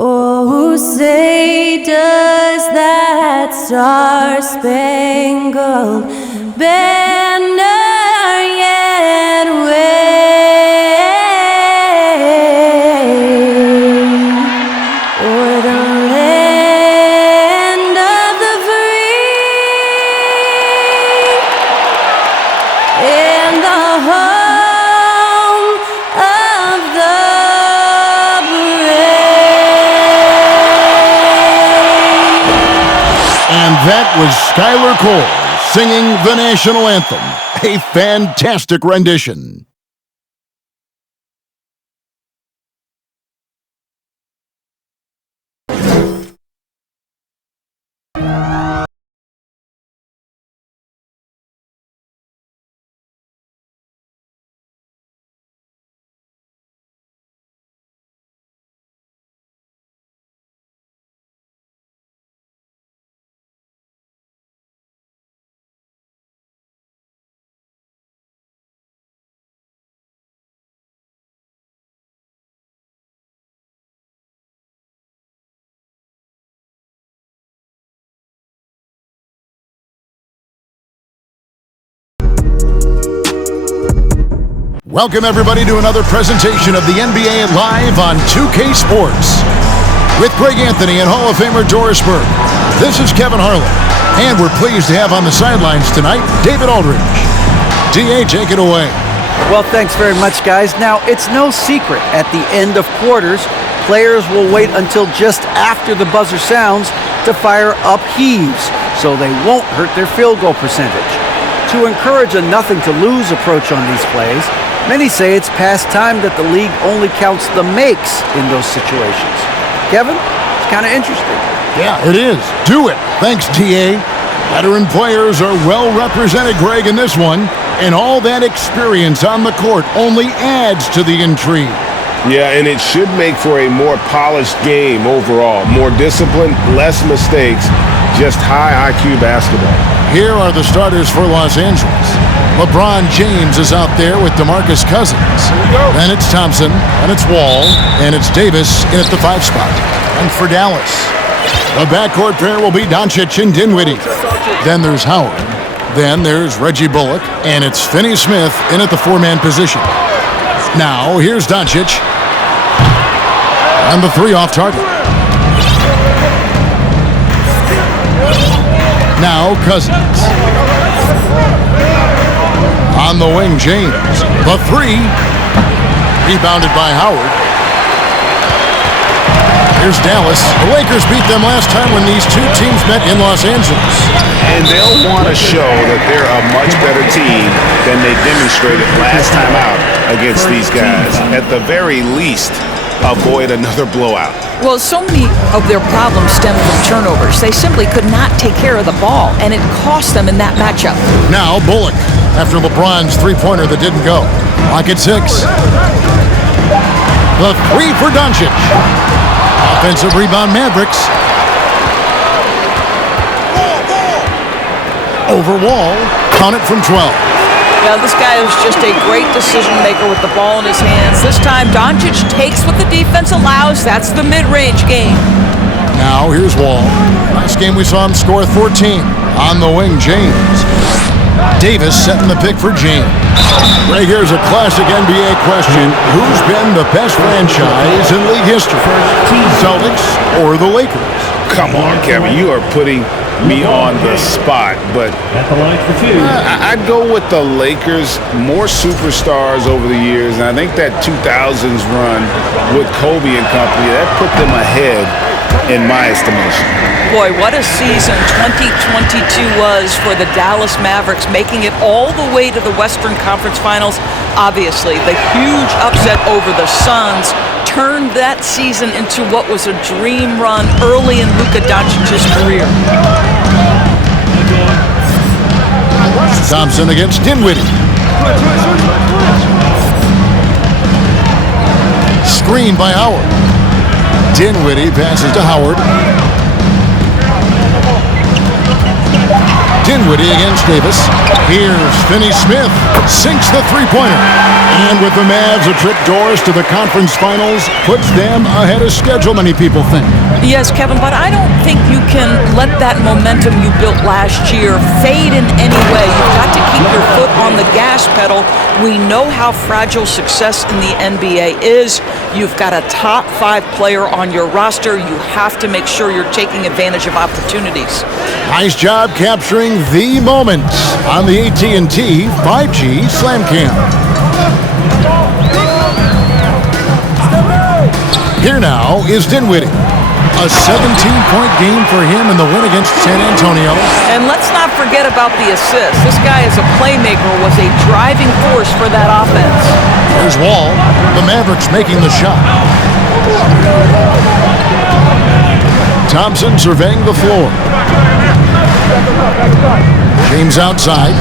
Oh, say does that star-spangled banner yet wave o'er the land of the free and the home of the And that was Skylar Cole singing the national anthem. A fantastic rendition. Welcome, everybody, to another presentation of the NBA Live on 2K Sports. With Greg Anthony and Hall of Famer Doris Burke, this is Kevin Harlan, and we're pleased to have on the sidelines tonight David Aldridge. DA, take it away. Well, thanks very much, guys. Now, it's no secret, at the end of quarters, players will wait until just after the buzzer sounds to fire up heaves, so they won't hurt their field goal percentage. To encourage a nothing-to-lose approach on these plays, many say it's past time that the league only counts the makes in those situations. Kevin, it's kind of interesting. Yeah, it is. Do it. Thanks, DA. Veteran players are well represented, Greg, in this one, and all that experience on the court only adds to the intrigue. Yeah, and it should make for a more polished game overall. More discipline, less mistakes, just high IQ basketball. Here are the starters for Los Angeles. LeBron James is out there with DeMarcus Cousins. Then it's Thompson, and it's Wall, and it's Davis in at the 5 spot. And for Dallas, the backcourt pair will be Doncic and Dinwiddie. Then there's Howard. Then there's Reggie Bullock, and it's Finney Smith in at the 4-man position. Now, here's Doncic. And the 3 off target. Now Cousins. On the wing, James. The 3. Rebounded by Howard. Here's Dallas. The Lakers beat them last time when these two teams met in Los Angeles. And they'll want to show that they're a much better team than they demonstrated last time out against these guys. At the very least, avoid another blowout. Well, so many of their problems stem from turnovers. They simply could not take care of the ball, and it cost them in that matchup. Now Bullock, after LeBron's three-pointer that didn't go. Lock at 6. The 3 for Doncic. Offensive rebound, Mavericks. Over Wall. Count it from 12. Yeah, this guy is just a great decision maker with the ball in his hands. This time, Doncic takes what the defense allows. That's the mid-range game. Now, here's Wall. Last game we saw him score 14. On the wing, James. Davis setting the pick for James. Right here's a classic NBA question. Who's been the best franchise in league history? Celtics or the Lakers? Come on, Kevin. You are putting me on the spot, but I'd go with the Lakers. More superstars over the years, and I think that 2000s run with Kobe and company, that put them ahead in my estimation. Boy, what a season 2022 was for the Dallas Mavericks, making it all the way to the Western Conference Finals. Obviously, the huge upset over the Suns turned that season into what was a dream run early in Luka Doncic's career. Thompson against Dinwiddie. Screen by Howard. Dinwiddie passes to Howard. Dinwiddie against Davis. Here's Finney Smith. Sinks the three-pointer. And with the Mavs a trip doors to the conference finals, puts them ahead of schedule, many people think. Yes, Kevin, but I don't think you can let that momentum you built last year fade in any way. You've got to keep your foot on the gas pedal. We know how fragile success in the NBA is. You've got a top 5 player on your roster. You have to make sure you're taking advantage of opportunities. Nice job capturing the moments on the AT&T 5G Slam Cam. Here now is Dinwiddie. A 17-point game for him in the win against San Antonio. And let's not forget about the assist. This guy as a playmaker was a driving force for that offense. Here's Wall. The Mavericks making the shot. Thompson surveying the floor. James outside.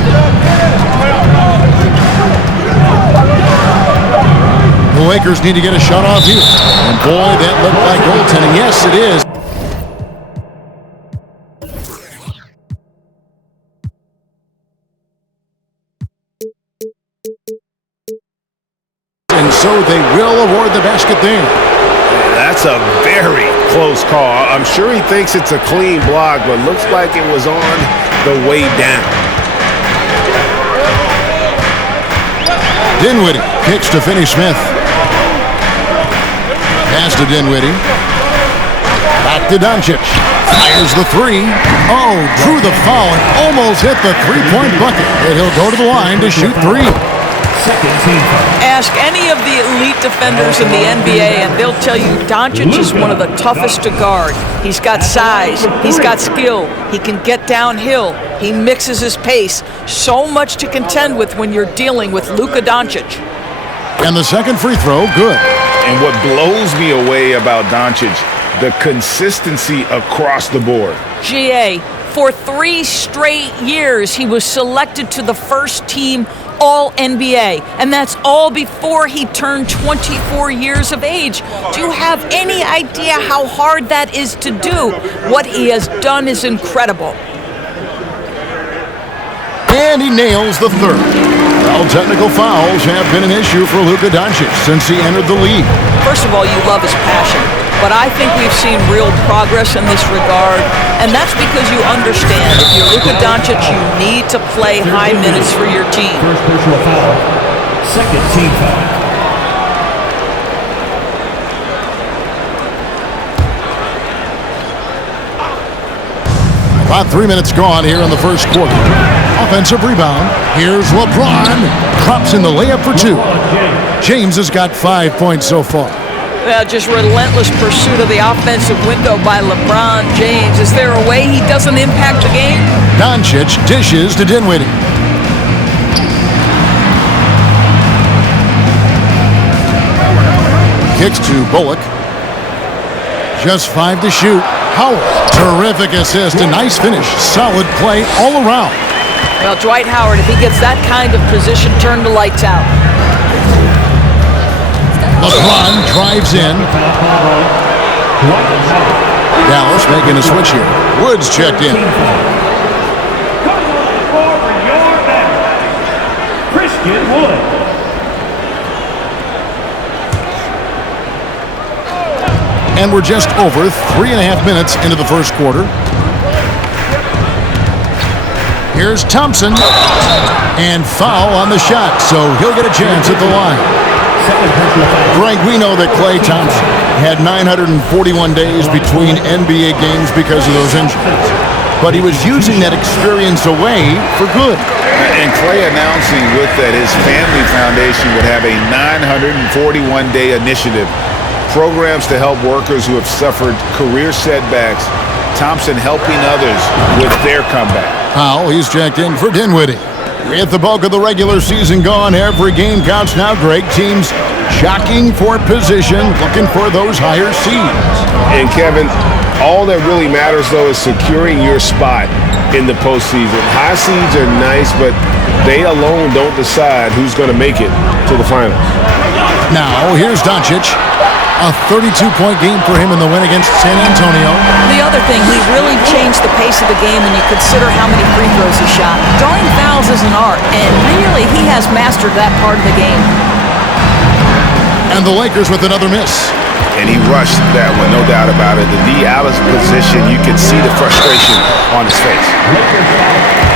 The Lakers need to get a shot off here. And boy, that looked like goaltending. Yes, it is. And so they will award the basket there. That's a very close call. I'm sure he thinks it's a clean block, but looks like it was on the way down. Dinwiddie kicks to Finney Smith. Pass to Dinwiddie. Back to Doncic. Fires the 3. Oh, drew the foul and almost hit the three-point bucket. And he'll go to the line to shoot 3. Ask any of the elite defenders in the NBA and they'll tell you Doncic is one of the toughest to guard. He's got size, he's got skill, he can get downhill, he mixes his pace. So much to contend with when you're dealing with Luka Doncic. And the second free throw, good. And what blows me away about Doncic, the consistency across the board. GA, for 3 straight years, he was selected to the first team All-NBA, and that's all before he turned 24 years of age. Do you have any idea how hard that is to do? What he has done is incredible. And he nails the third. Well, technical fouls have been an issue for Luka Doncic since he entered the league. First of all, you love his passion, but I think we've seen real progress in this regard, and that's because you understand if you're Luka Doncic, you need to play high minutes for your team. First personal foul. Second team foul. About 3 minutes gone here in the first quarter. Offensive rebound. Here's LeBron. Drops in the layup for 2. James has got 5 points so far. Well, just relentless pursuit of the offensive window by LeBron James. Is there a way he doesn't impact the game? Doncic dishes to Dinwiddie. Kicks to Bullock. Just 5 to shoot. Howard. Terrific assist. A nice finish. Solid play all around. Well, Dwight Howard, if he gets that kind of position, turn the lights out. LeBron drives in. Dallas making a switch here. Woods checked in. Christian Wood. And we're just over 3.5 minutes into the first quarter. Here's Thompson. And foul on the shot, so he'll get a chance at the line. Greg, we know that Klay Thompson had 941 days between NBA games because of those injuries. But he was using that experience away for good. And Klay announcing with that his family foundation would have a 941-day initiative. Programs to help workers who have suffered career setbacks. Thompson helping others with their comeback. Powell, he's checked in for Dinwiddie. With the bulk of the regular season gone, every game counts now, Greg. Teams jockeying for position, looking for those higher seeds. And Kevin, all that really matters, though, is securing your spot in the postseason. High seeds are nice, but they alone don't decide who's going to make it to the finals. Now, here's Doncic. A 32-point game for him in the win against San Antonio. The other thing, he really changed the pace of the game when you consider how many free throws he shot. Drawing fouls is an art, and really he has mastered that part of the game. And the Lakers with another miss. And he rushed that one, no doubt about it. The D out of position, you can see the frustration on his face.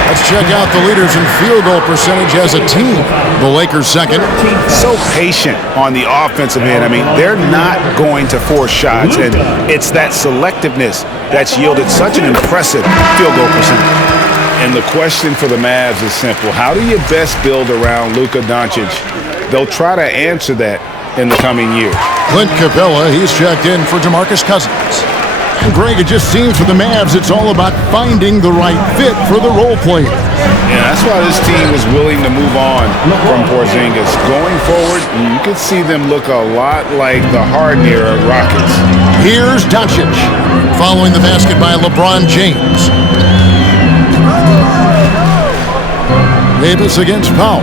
Let's check out the leaders in field goal percentage as a team. The Lakers second. So patient on the offensive end. I mean, they're not going to force shots, and it's that selectiveness that's yielded such an impressive field goal percentage. And the question for the Mavs is simple. How do you best build around Luka Doncic? They'll try to answer that in the coming year. Clint Capella, he's checked in for DeMarcus Cousins. And Greg, it just seems for the Mavs, it's all about finding the right fit for the role player. Yeah, that's why this team was willing to move on from Porzingis. Going forward, you could see them look a lot like the Harden-era Rockets. Here's Doncic, following the basket by LeBron James. Davis against Powell.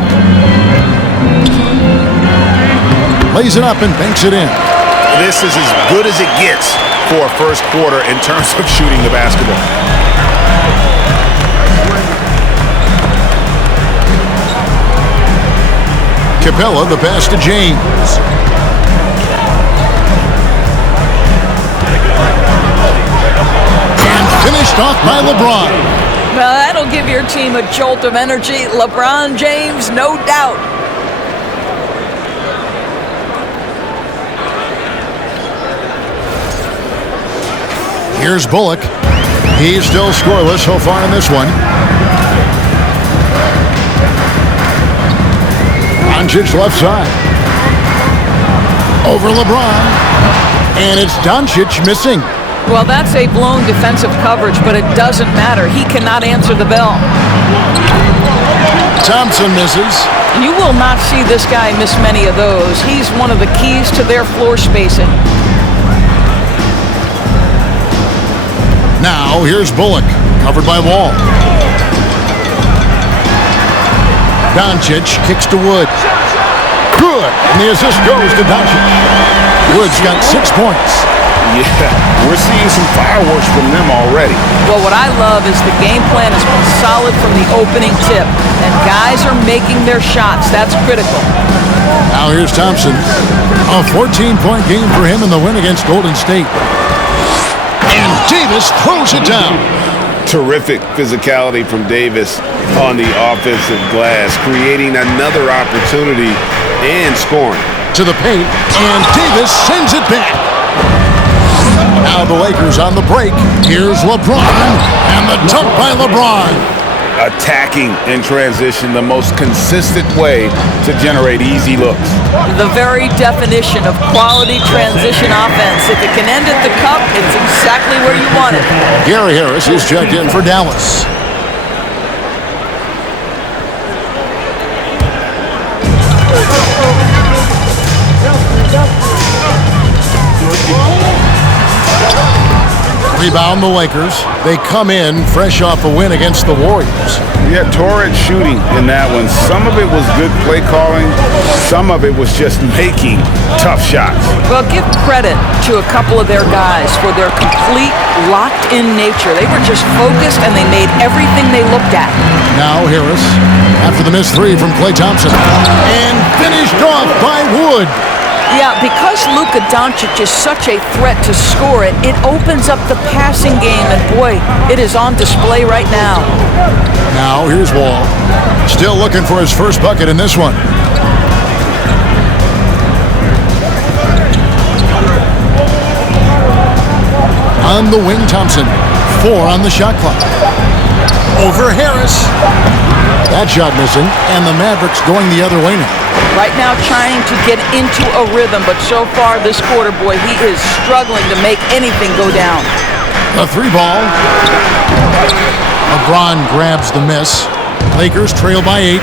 Lays it up and banks it in. This is as good as it gets for a first quarter in terms of shooting the basketball. Capella, the pass to James. And finished off by LeBron. Well, that'll give your team a jolt of energy. LeBron James, no doubt. Here's Bullock. He's still scoreless so far in this one. Doncic left side. Over LeBron. And it's Doncic missing. Well, that's a blown defensive coverage, but it doesn't matter. He cannot answer the bell. Thompson misses. You will not see this guy miss many of those. He's one of the keys to their floor spacing. Now, here's Bullock, covered by Wall. Doncic kicks to Wood. Good, and the assist goes to Doncic. Wood's got 6 points. Yeah, we're seeing some fireworks from them already. Well, what I love is the game plan has been solid from the opening tip, and guys are making their shots. That's critical. Now here's Thompson. A 14-point game for him in the win against Golden State. And Davis throws it down. Terrific physicality from Davis on the offensive glass, creating another opportunity and scoring. To the paint, and Davis sends it back. Now the Lakers on the break. Here's LeBron, and the dunk by LeBron. Attacking in transition, the most consistent way to generate easy looks. The very definition of quality transition offense. If it can end at the cup, it's exactly where you want it. Gary Harris is checked in for Dallas. Rebound the Lakers. They come in fresh off a win against the Warriors. Yeah, torrid shooting in that one. Some of it was good play calling. Some of it was just making tough shots. Well, give credit to a couple of their guys for their complete locked-in nature. They were just focused, and they made everything they looked at. Now Harris, after the missed three from Klay Thompson. And finished off by Wood. Yeah, because Luka Doncic is such a threat to score it, it opens up the passing game, and boy, it is on display right now. Now here's Wall. Still looking for his first bucket in this one. On the wing, Thompson. 4 on the shot clock. Over Harris. That shot missing, and the Mavericks going the other way now. Right now trying to get into a rhythm, but so far this quarter, boy, he is struggling to make anything go down. The 3 ball. LeBron grabs the miss. Lakers trail by 8.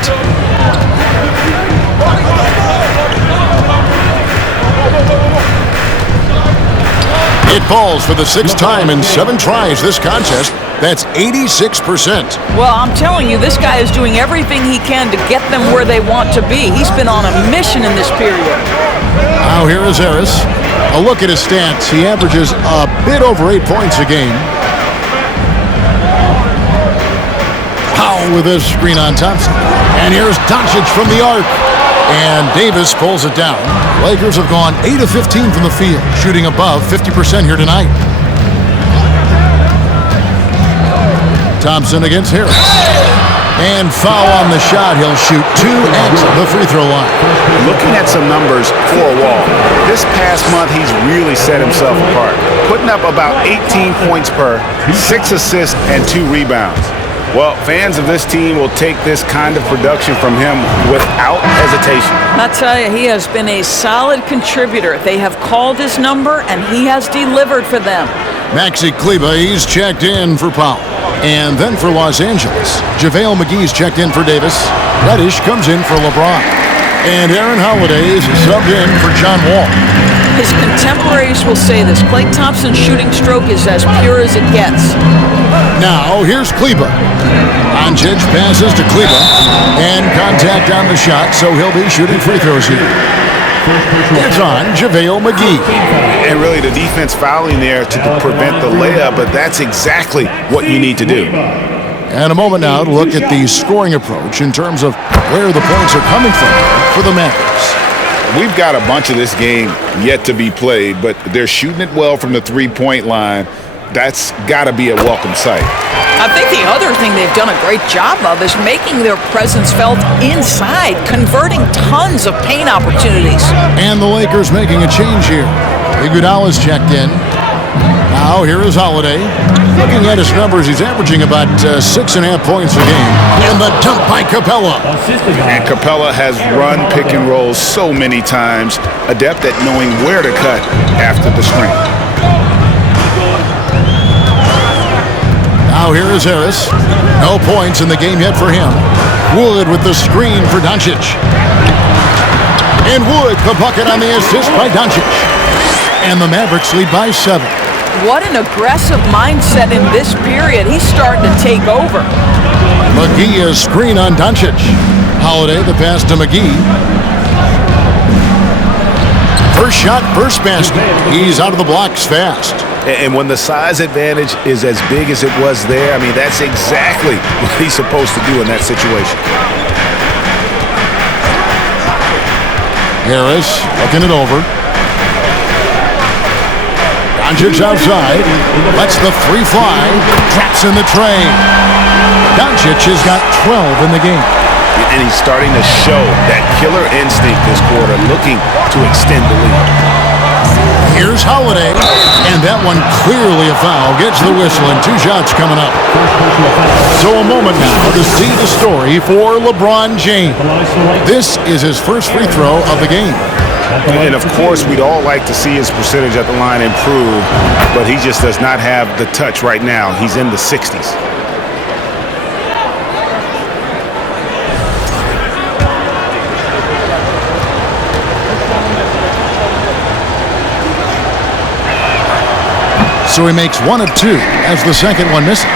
It falls for the 6th time in 7 tries this contest. That's 86%. Well, I'm telling you, this guy is doing everything he can to get them where they want to be. He's been on a mission in this period. Now here is Harris. A look at his stats. He averages a bit over 8 points a game. Powell with a screen on Thompson. And here's Doncic from the arc. And Davis pulls it down. Lakers have gone 8 of 15 from the field, shooting above 50% here tonight. Thompson against Harris. And foul on the shot. He'll shoot 2 at the free throw line. Looking at some numbers for Wall, this past month he's really set himself apart, putting up about 18 points per, 6 assists, and 2 rebounds. Well, fans of this team will take this kind of production from him without hesitation. I'll tell you, he has been a solid contributor. They have called his number, and he has delivered for them. Maxi Kleba, he's checked in for Powell. And then for Los Angeles, JaVale McGee's checked in for Davis. Reddish comes in for LeBron. And Aaron Holiday is subbed in for John Wall. His contemporaries will say this. Klay Thompson's shooting stroke is as pure as it gets. Now, here's Kleba. Doncic passes to Kleba. And contact on the shot, so he'll be shooting free throws here. It's on JaVale McGee. And really the defense fouling there to prevent the layup, but that's exactly what you need to do. And a moment now to look at the scoring approach in terms of where the points are coming from for the Mavericks. We've got a bunch of this game yet to be played, but they're shooting it well from the three-point line. That's got to be a welcome sight. I think the other thing they've done a great job of is making their presence felt inside, converting tons of paint opportunities. And the Lakers making a change here. Iguodala's checked in. Now here is Holiday. Looking at his numbers, he's averaging about 6.5 points a game. And the dunk by Capella. And Capella has run pick and rolls so many times, adept at knowing where to cut after the screen. Now here is Harris. No points in the game yet for him. Wood with the screen for Doncic. And Wood, the bucket on the assist by Doncic. And the Mavericks lead by 7. What an aggressive mindset in this period. He's starting to take over. McGee is screen on Doncic. Holiday, the pass to McGee. First shot, first basket. He's out of the blocks fast. And when the size advantage is as big as it was there, I mean, that's exactly what he's supposed to do in that situation. Harris looking it over. Doncic outside. Lets the three fly. Traps in the tray. Doncic has got 12 in the game. And he's starting to show that killer instinct this quarter, looking to extend the lead. Here's Holiday. And that one clearly a foul. Gets the whistle and 2 shots coming up. So a moment now to see the story for LeBron James. This is his first free throw of the game. And of course, we'd all like to see his percentage at the line improve, but he just does not have the touch right now. He's in the 60s. So he makes 1 of 2 as the second one misses.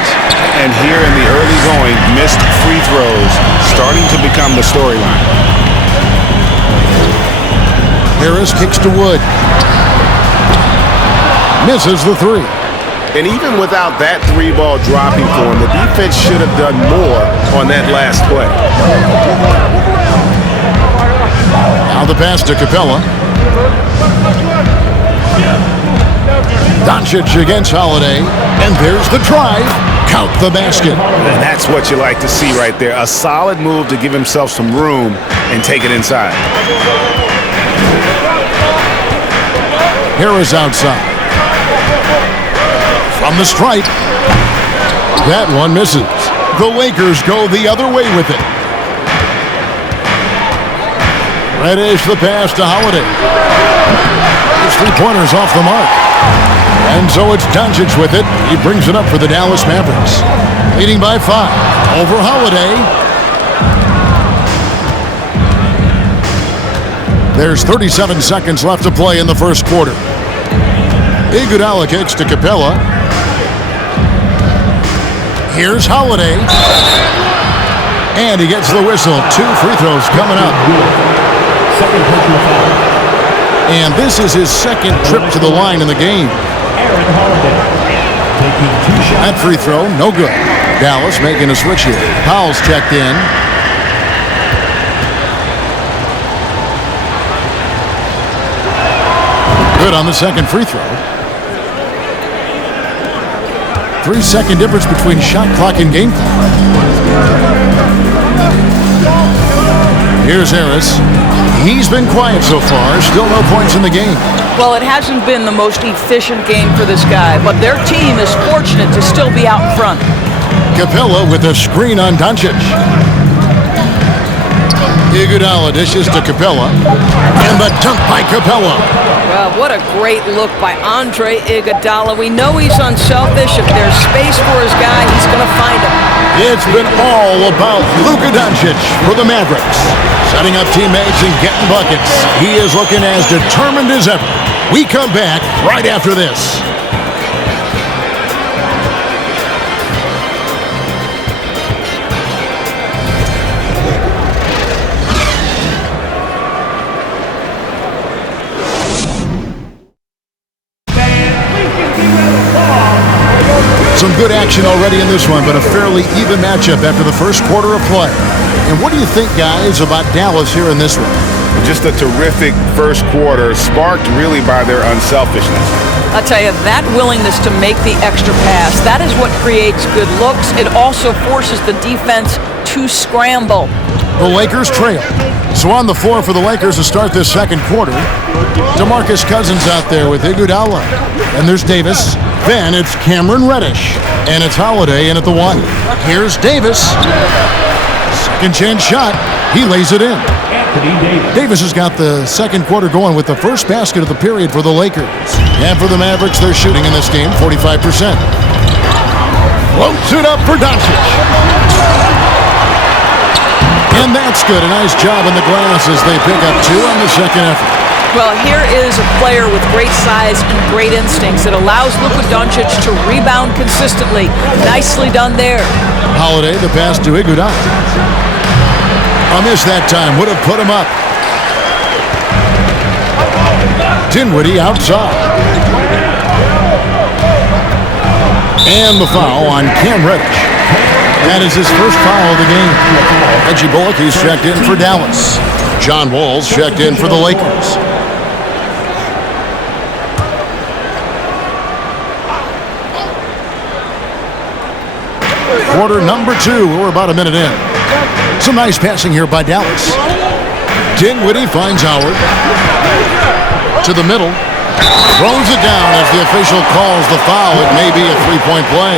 And here in the early going, missed free throws starting to become the storyline. Harris kicks to Wood. Misses the 3. And even without that 3-ball dropping for him, the defense should have done more on that last play. Now the pass to Capella. Doncic against Holiday. And there's the drive. Count the basket. And that's what you like to see right there. A solid move to give himself some room and take it inside. Harris outside. From the stripe. That one misses. The Lakers go the other way with it. Reddish the pass to Holiday. His 3-pointers off the mark. And so it's Doncic with it. He brings it up for the Dallas Mavericks. Leading by 5. Over Holiday. There's 37 seconds left to play in the first quarter. Iguodala kicks to Capella. Here's Holiday. And he gets the whistle. 2 free throws coming up. Second personal foul. And this is his second trip to the line in the game. Aaron Holiday taking 2 shots. That free throw, no good. Dallas making a switch here. Powell's checked in. Good on the second free throw. 3-second difference between shot clock and game clock. Here's Harris. He's been quiet so far. Still no points in the game. Well, it hasn't been the most efficient game for this guy, but their team is fortunate to still be out in front. Capella with a screen on Doncic. Iguodala dishes to Capella. And the dunk by Capella. Well, what a great look by Andre Iguodala. We know he's unselfish. If there's space for his guy, he's going to find him. It's been all about Luka Doncic for the Mavericks. Setting up teammates and getting buckets. He is looking as determined as ever. We come back right after this. Some good action already in this one, but a fairly even matchup after the first quarter of play. And what do you think, guys, about Dallas here in this one? Just a terrific first quarter, sparked really by their unselfishness. I'll tell you, that willingness to make the extra pass, that is what creates good looks. It also forces the defense to scramble. The Lakers trail. So on the floor for the Lakers to start this second quarter, DeMarcus Cousins out there with Iguodala. And there's Davis. Then it's Cameron Reddish. And it's Holiday in at the 1. Here's Davis. Second chance shot. He lays it in. Davis has got the second quarter going with the first basket of the period for the Lakers. And for the Mavericks, they're shooting in this game 45%. Floats it up for Doncic. And that's good. A nice job in the glass as they pick up 2 on the second effort. Well, here is a player with great size and great instincts. It allows Luka Doncic to rebound consistently. Nicely done there. Holiday, the pass to Iguodala. A miss that time. Would have put him up. Dinwiddie outside. And the foul on Cam Reddish. That is his first foul of the game. Reggie Bullock, he's checked in for Dallas. John Wall's checked in for the Lakers. Quarter number 2. We're about a minute in. Some nice passing here by Dallas. Dinwiddie finds Howard. To the middle. Throws it down as the official calls the foul. It may be a three-point play.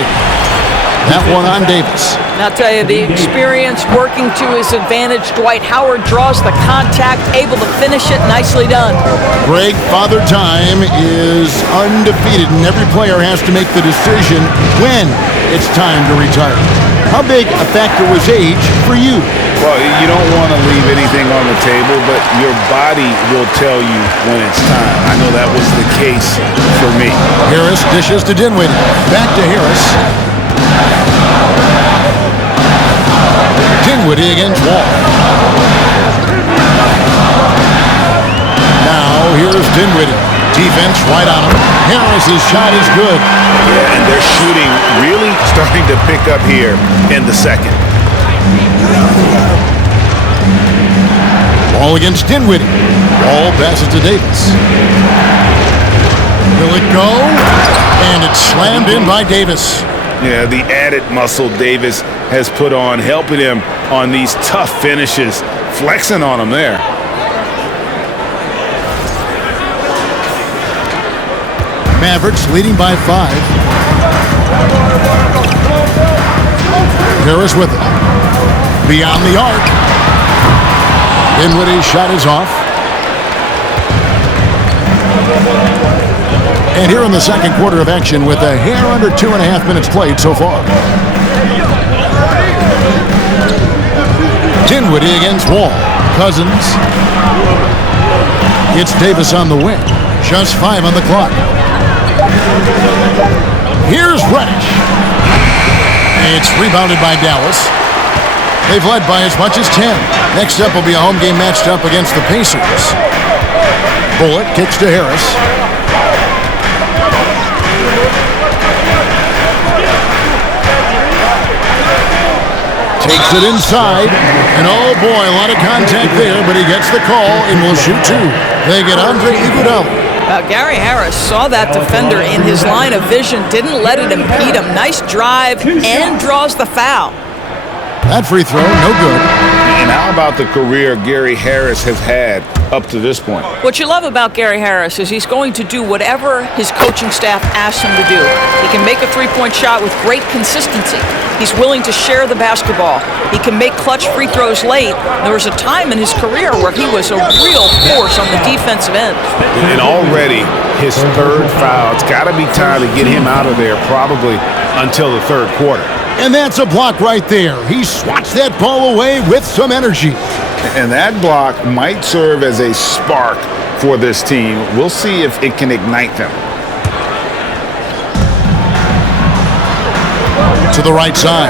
That one on Davis. And I'll tell you, the experience working to his advantage. Dwight Howard draws the contact, able to finish it. Nicely done. Greg, Father Time is undefeated, and every player has to make the decision when it's time to retire. How big a factor was age for you? Well, you don't want to leave anything on the table, but your body will tell you when it's time. I know that was the case for me. Harris dishes to Dinwiddie. Back to Harris. Dinwiddie against Wall. Now here's Dinwiddie. Defense right on him. Harris's shot is good. Yeah, and they're shooting really starting to pick up here in the second. Ball against Dinwiddie. Ball passes to Davis. Will it go? And it's slammed in by Davis. Yeah, the added muscle Davis has put on, helping him on these tough finishes, flexing on him there. Mavericks leading by 5. Harris with it. Beyond the arc. Dinwiddie's shot is off. And here in the second quarter of action with a hair under 2.5 minutes played so far. Dinwiddie against Wall. Cousins. It's Davis on the wing. Just 5 on the clock. Here's Reddish. It's rebounded by Dallas. They've led by as much as 10. Next up will be a home game matched up against the Pacers. Bullock kicks to Harris. Takes it inside. And oh boy, a lot of contact there, but he gets the call and will shoot 2. They get Andre Iguodala. Gary Harris saw that defender in his line of vision, didn't let it impede him. Nice drive and draws the foul. That free throw, no good. And how about the career Gary Harris has had up to this point? What you love about Gary Harris is he's going to do whatever his coaching staff asks him to do. He can make a three-point shot with great consistency. He's willing to share the basketball. He can make clutch free throws late. There was a time in his career where he was a real force on the defensive end. And already his third foul. It's got to be time to get him out of there probably until the third quarter. And that's a block right there. He swats that ball away with some energy. And that block might serve as a spark for this team. We'll see if it can ignite them. To the right side.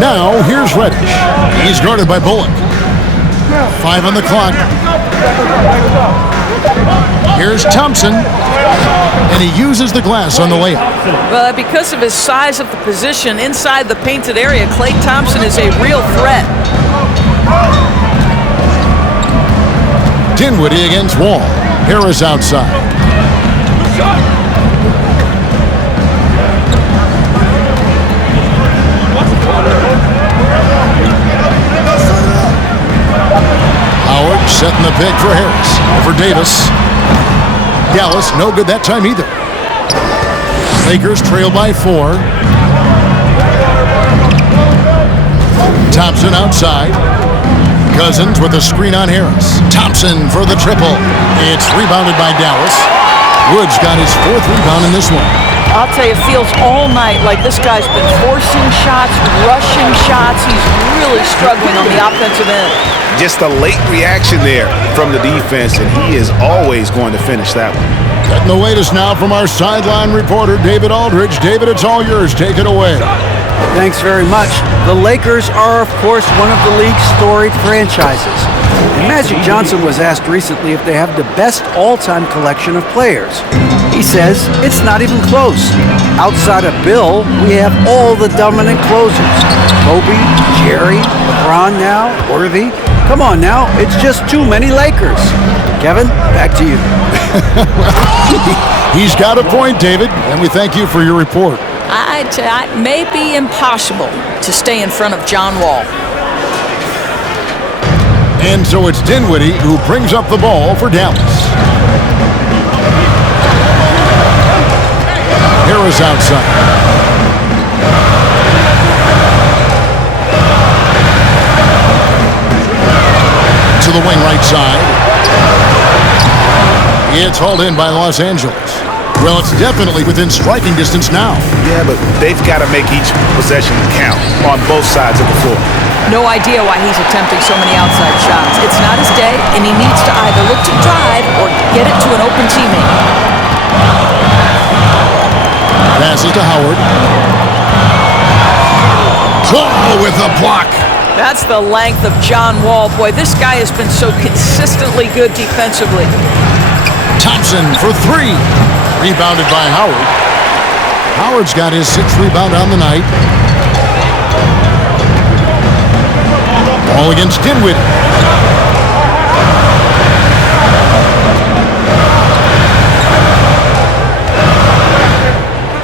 Now here's Reddish. He's guarded by Bullock. 5 on the clock. Here's Thompson, and he uses the glass on the layup. Well, because of his size of the position inside the painted area, Klay Thompson is a real threat. Dinwiddie against Wall. Harris outside. Howard setting the pick for Harris. For Davis. Dallas, no good that time either. Lakers trail by 4. Thompson outside. Cousins with a screen on Harris. Thompson for the triple. It's rebounded by Dallas. Woods got his 4th rebound in this one. I'll tell you, it feels all night like this guy's been forcing shots, rushing shots. He's really struggling on the offensive end. Just a late reaction there from the defense, and he is always going to finish that one. Getting the latest now from our sideline reporter, David Aldridge. David, it's all yours. Take it away. Thanks very much. The Lakers are, of course, one of the league's storied franchises. And Magic Johnson was asked recently if they have the best all-time collection of players. He says it's not even close. Outside of Bill, we have all the dominant closers. Kobe, Jerry, LeBron now, Worthy. Come on now, it's just too many Lakers. Kevin, back to you. He's got a point, David, and we thank you for your report. It may be impossible to stay in front of John Wall. And so it's Dinwiddie who brings up the ball for Dallas. Harris outside. To the wing right side. It's hauled in by Los Angeles. Well, it's definitely within striking distance now. Yeah, but they've got to make each possession count on both sides of the floor. No idea why he's attempting so many outside shots. It's not his day, and he needs to either look to drive or get it to an open teammate. Passes to Howard. Wall with a block. That's the length of John Wall. Boy, this guy has been so consistently good defensively. Thompson for 3. Rebounded by Howard. Howard's got his 6th rebound on the night. Ball against Dinwiddie.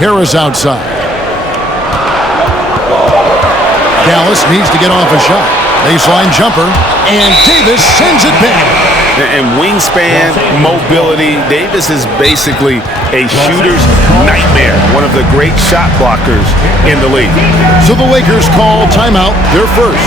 Harris outside. Dallas needs to get off a shot. Baseline jumper, and Davis sends it back. And wingspan, mobility, Davis is basically a shooter's nightmare. One of the great shot blockers in the league. So the Lakers call timeout, their first.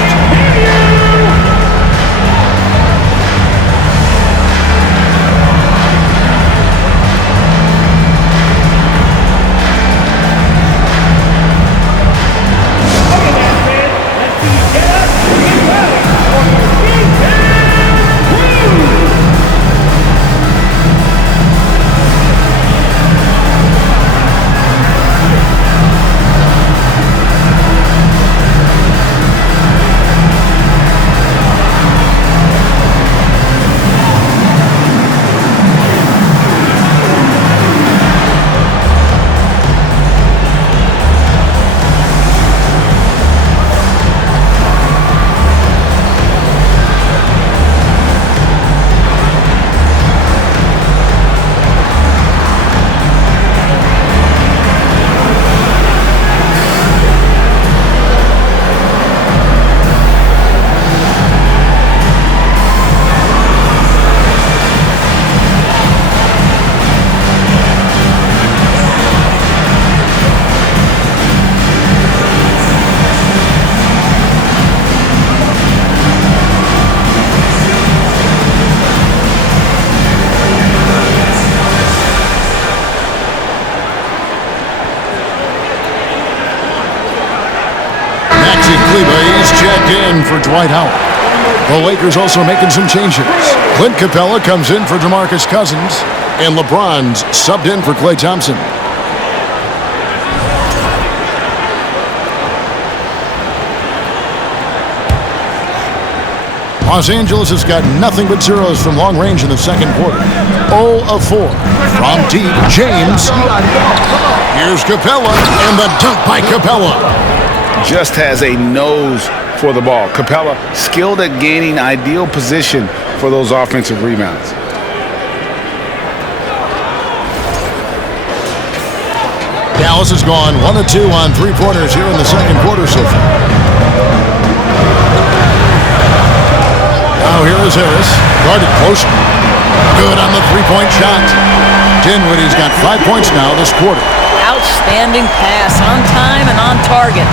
for Dwight Howard. The Lakers also making some changes. Clint Capella comes in for DeMarcus Cousins, and LeBron's subbed in for Klay Thompson. Los Angeles has got nothing but zeros from long range in the second quarter. 0 of 4 from deep. James. Here's Capella, and the dunk by Capella. Just has a nose for the ball. Capella skilled at gaining ideal position for those offensive rebounds. Dallas has gone 1 of 2 on three-pointers here in the second quarter so far. Now here is Harris, guarded close. Good on the three-point shot. Dinwiddie's got 5 points now this quarter. Outstanding pass, on time and on target.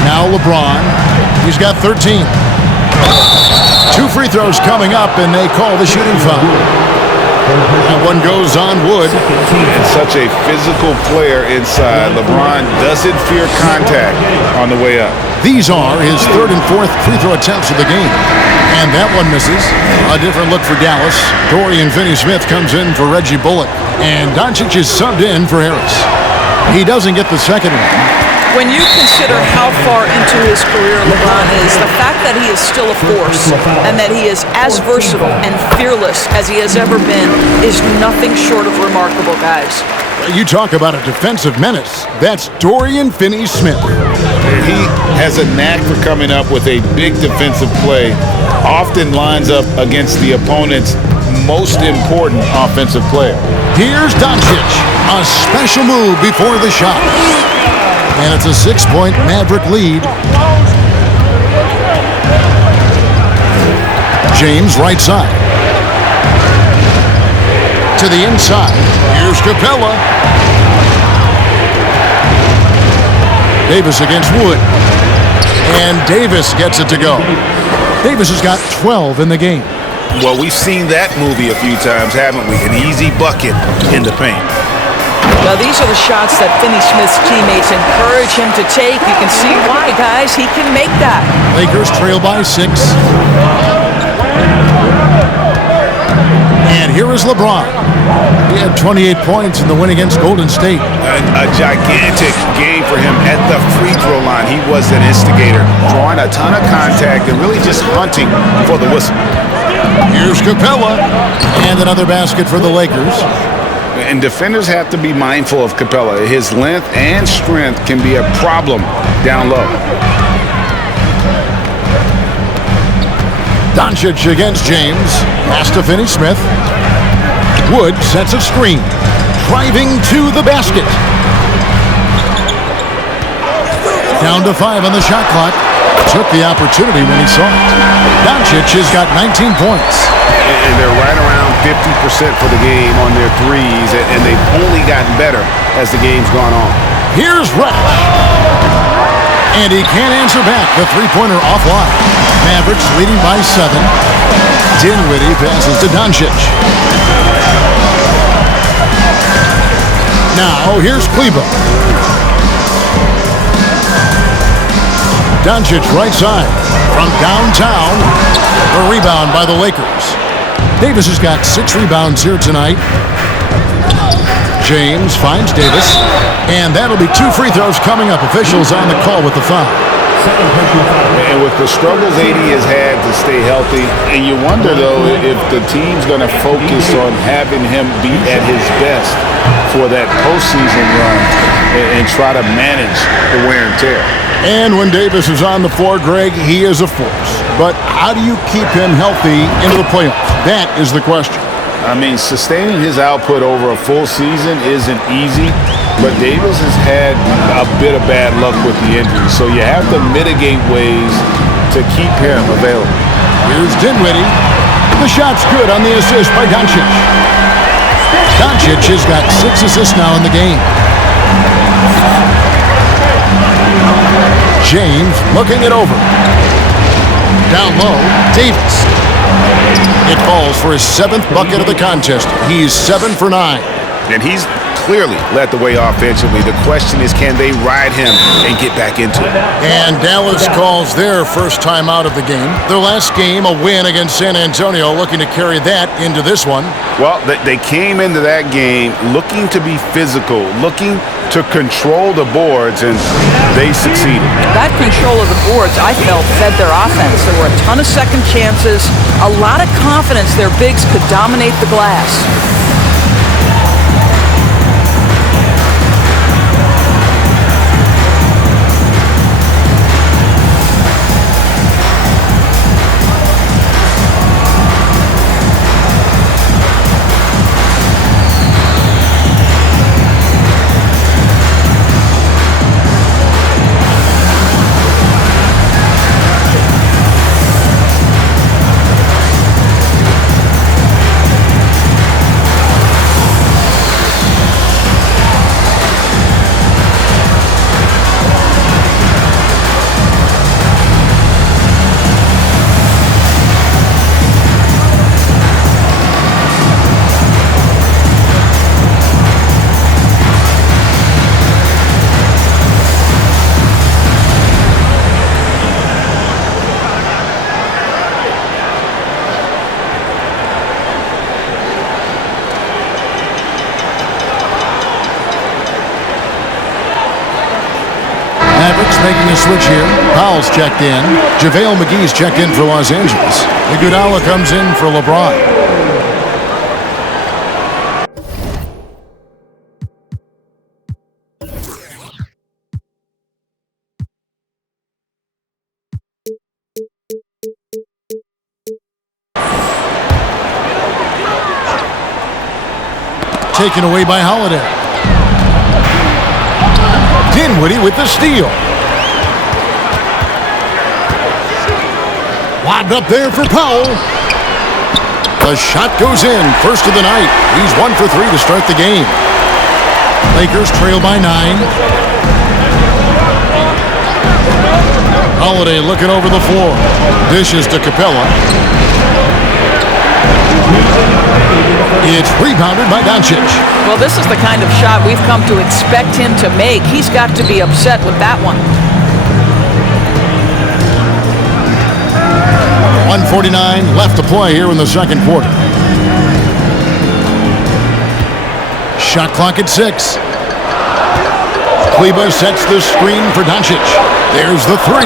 Now LeBron, he's got 13. 2 free throws coming up, and they call the shooting foul. That one goes on Wood. And such a physical player inside. LeBron doesn't fear contact on the way up. These are his 3rd and 4th free throw attempts of the game. And that one misses. A different look for Dallas. Dorian Finney-Smith comes in for Reggie Bullock. And Doncic is subbed in for Harris. He doesn't get the second one. When you consider how far into his career LeBron is, the fact that he is still a force and that he is as versatile and fearless as he has ever been is nothing short of remarkable, guys. You talk about a defensive menace. That's Dorian Finney-Smith. He has a knack for coming up with a big defensive play, often lines up against the opponent's most important offensive player. Here's Doncic. A special move before the shot. And it's a 6-point Maverick lead. James right side. To the inside. Here's Capella. Davis against Wood. And Davis gets it to go. Davis has got 12 in the game. Well, we've seen that movie a few times, haven't we? An easy bucket in the paint. Now, these are the shots that Finney-Smith's teammates encourage him to take. You can see why, guys. He can make that. Lakers trail by 6. And here is LeBron. He had 28 points in the win against Golden State. A gigantic game for him at the free throw line. He was an instigator, drawing a ton of contact and really just hunting for the whistle. Here's Capella. And another basket for the Lakers. And defenders have to be mindful of Capella. His length and strength can be a problem down low. Doncic against James. Pass to Finney-Smith. Wood sets a screen. Driving to the basket. Down to 5 on the shot clock. Took the opportunity when he saw it. Doncic has got 19 points. And they're right around 50% for the game on their threes, and they've only gotten better as the game's gone on. Here's Reddish. And he can't answer back. The three-pointer offline. Mavericks leading by 7. Dinwiddie passes to Doncic. Now, here's Kleber. Doncic right side. From downtown. A rebound by the Lakers. Davis has got 6 rebounds here tonight. James finds Davis. And that'll be 2 free throws coming up. Officials on the call with the foul. And with the struggles AD has had to stay healthy, and you wonder, though, if the team's going to focus on having him be at his best for that postseason run and try to manage the wear and tear. And when Davis is on the floor, Greg, he is a force. But how do you keep him healthy into the playoffs? That is the question. I mean, sustaining his output over a full season isn't easy, but Davis has had a bit of bad luck with the injury, so you have to mitigate ways to keep him available. Here's Dinwiddie. The shot's good on the assist by Doncic. Doncic has got 6 assists now in the game. James looking it over. Down low, Davis. It falls for his 7th bucket of the contest. He's 7 for 9. And he's clearly led the way offensively. The question is, can they ride him and get back into it? And Dallas calls their first time out of the game. Their last game, a win against San Antonio, looking to carry that into this one. Well, they came into that game looking to be physical, looking to control the boards, and they succeeded. That control of the boards, I felt, fed their offense. There were a ton of second chances, a lot of confidence their bigs could dominate the glass. Mavericks making a switch here. Powell's checked in. JaVale McGee's checked in for Los Angeles. Iguodala comes in for LeBron. Taken away by Holiday. Dinwiddie with the steal. Lobbed up there for Powell. The shot goes in. First of the night. He's 1 for 3 to start the game. Lakers trail by 9. Holiday looking over the floor. Dishes to Capella. It's rebounded by Doncic. Well, this is the kind of shot we've come to expect him to make. He's got to be upset with that one. 1:49 left to play here in the second quarter. Shot clock at 6. Kleba sets the screen for Doncic. There's the 3.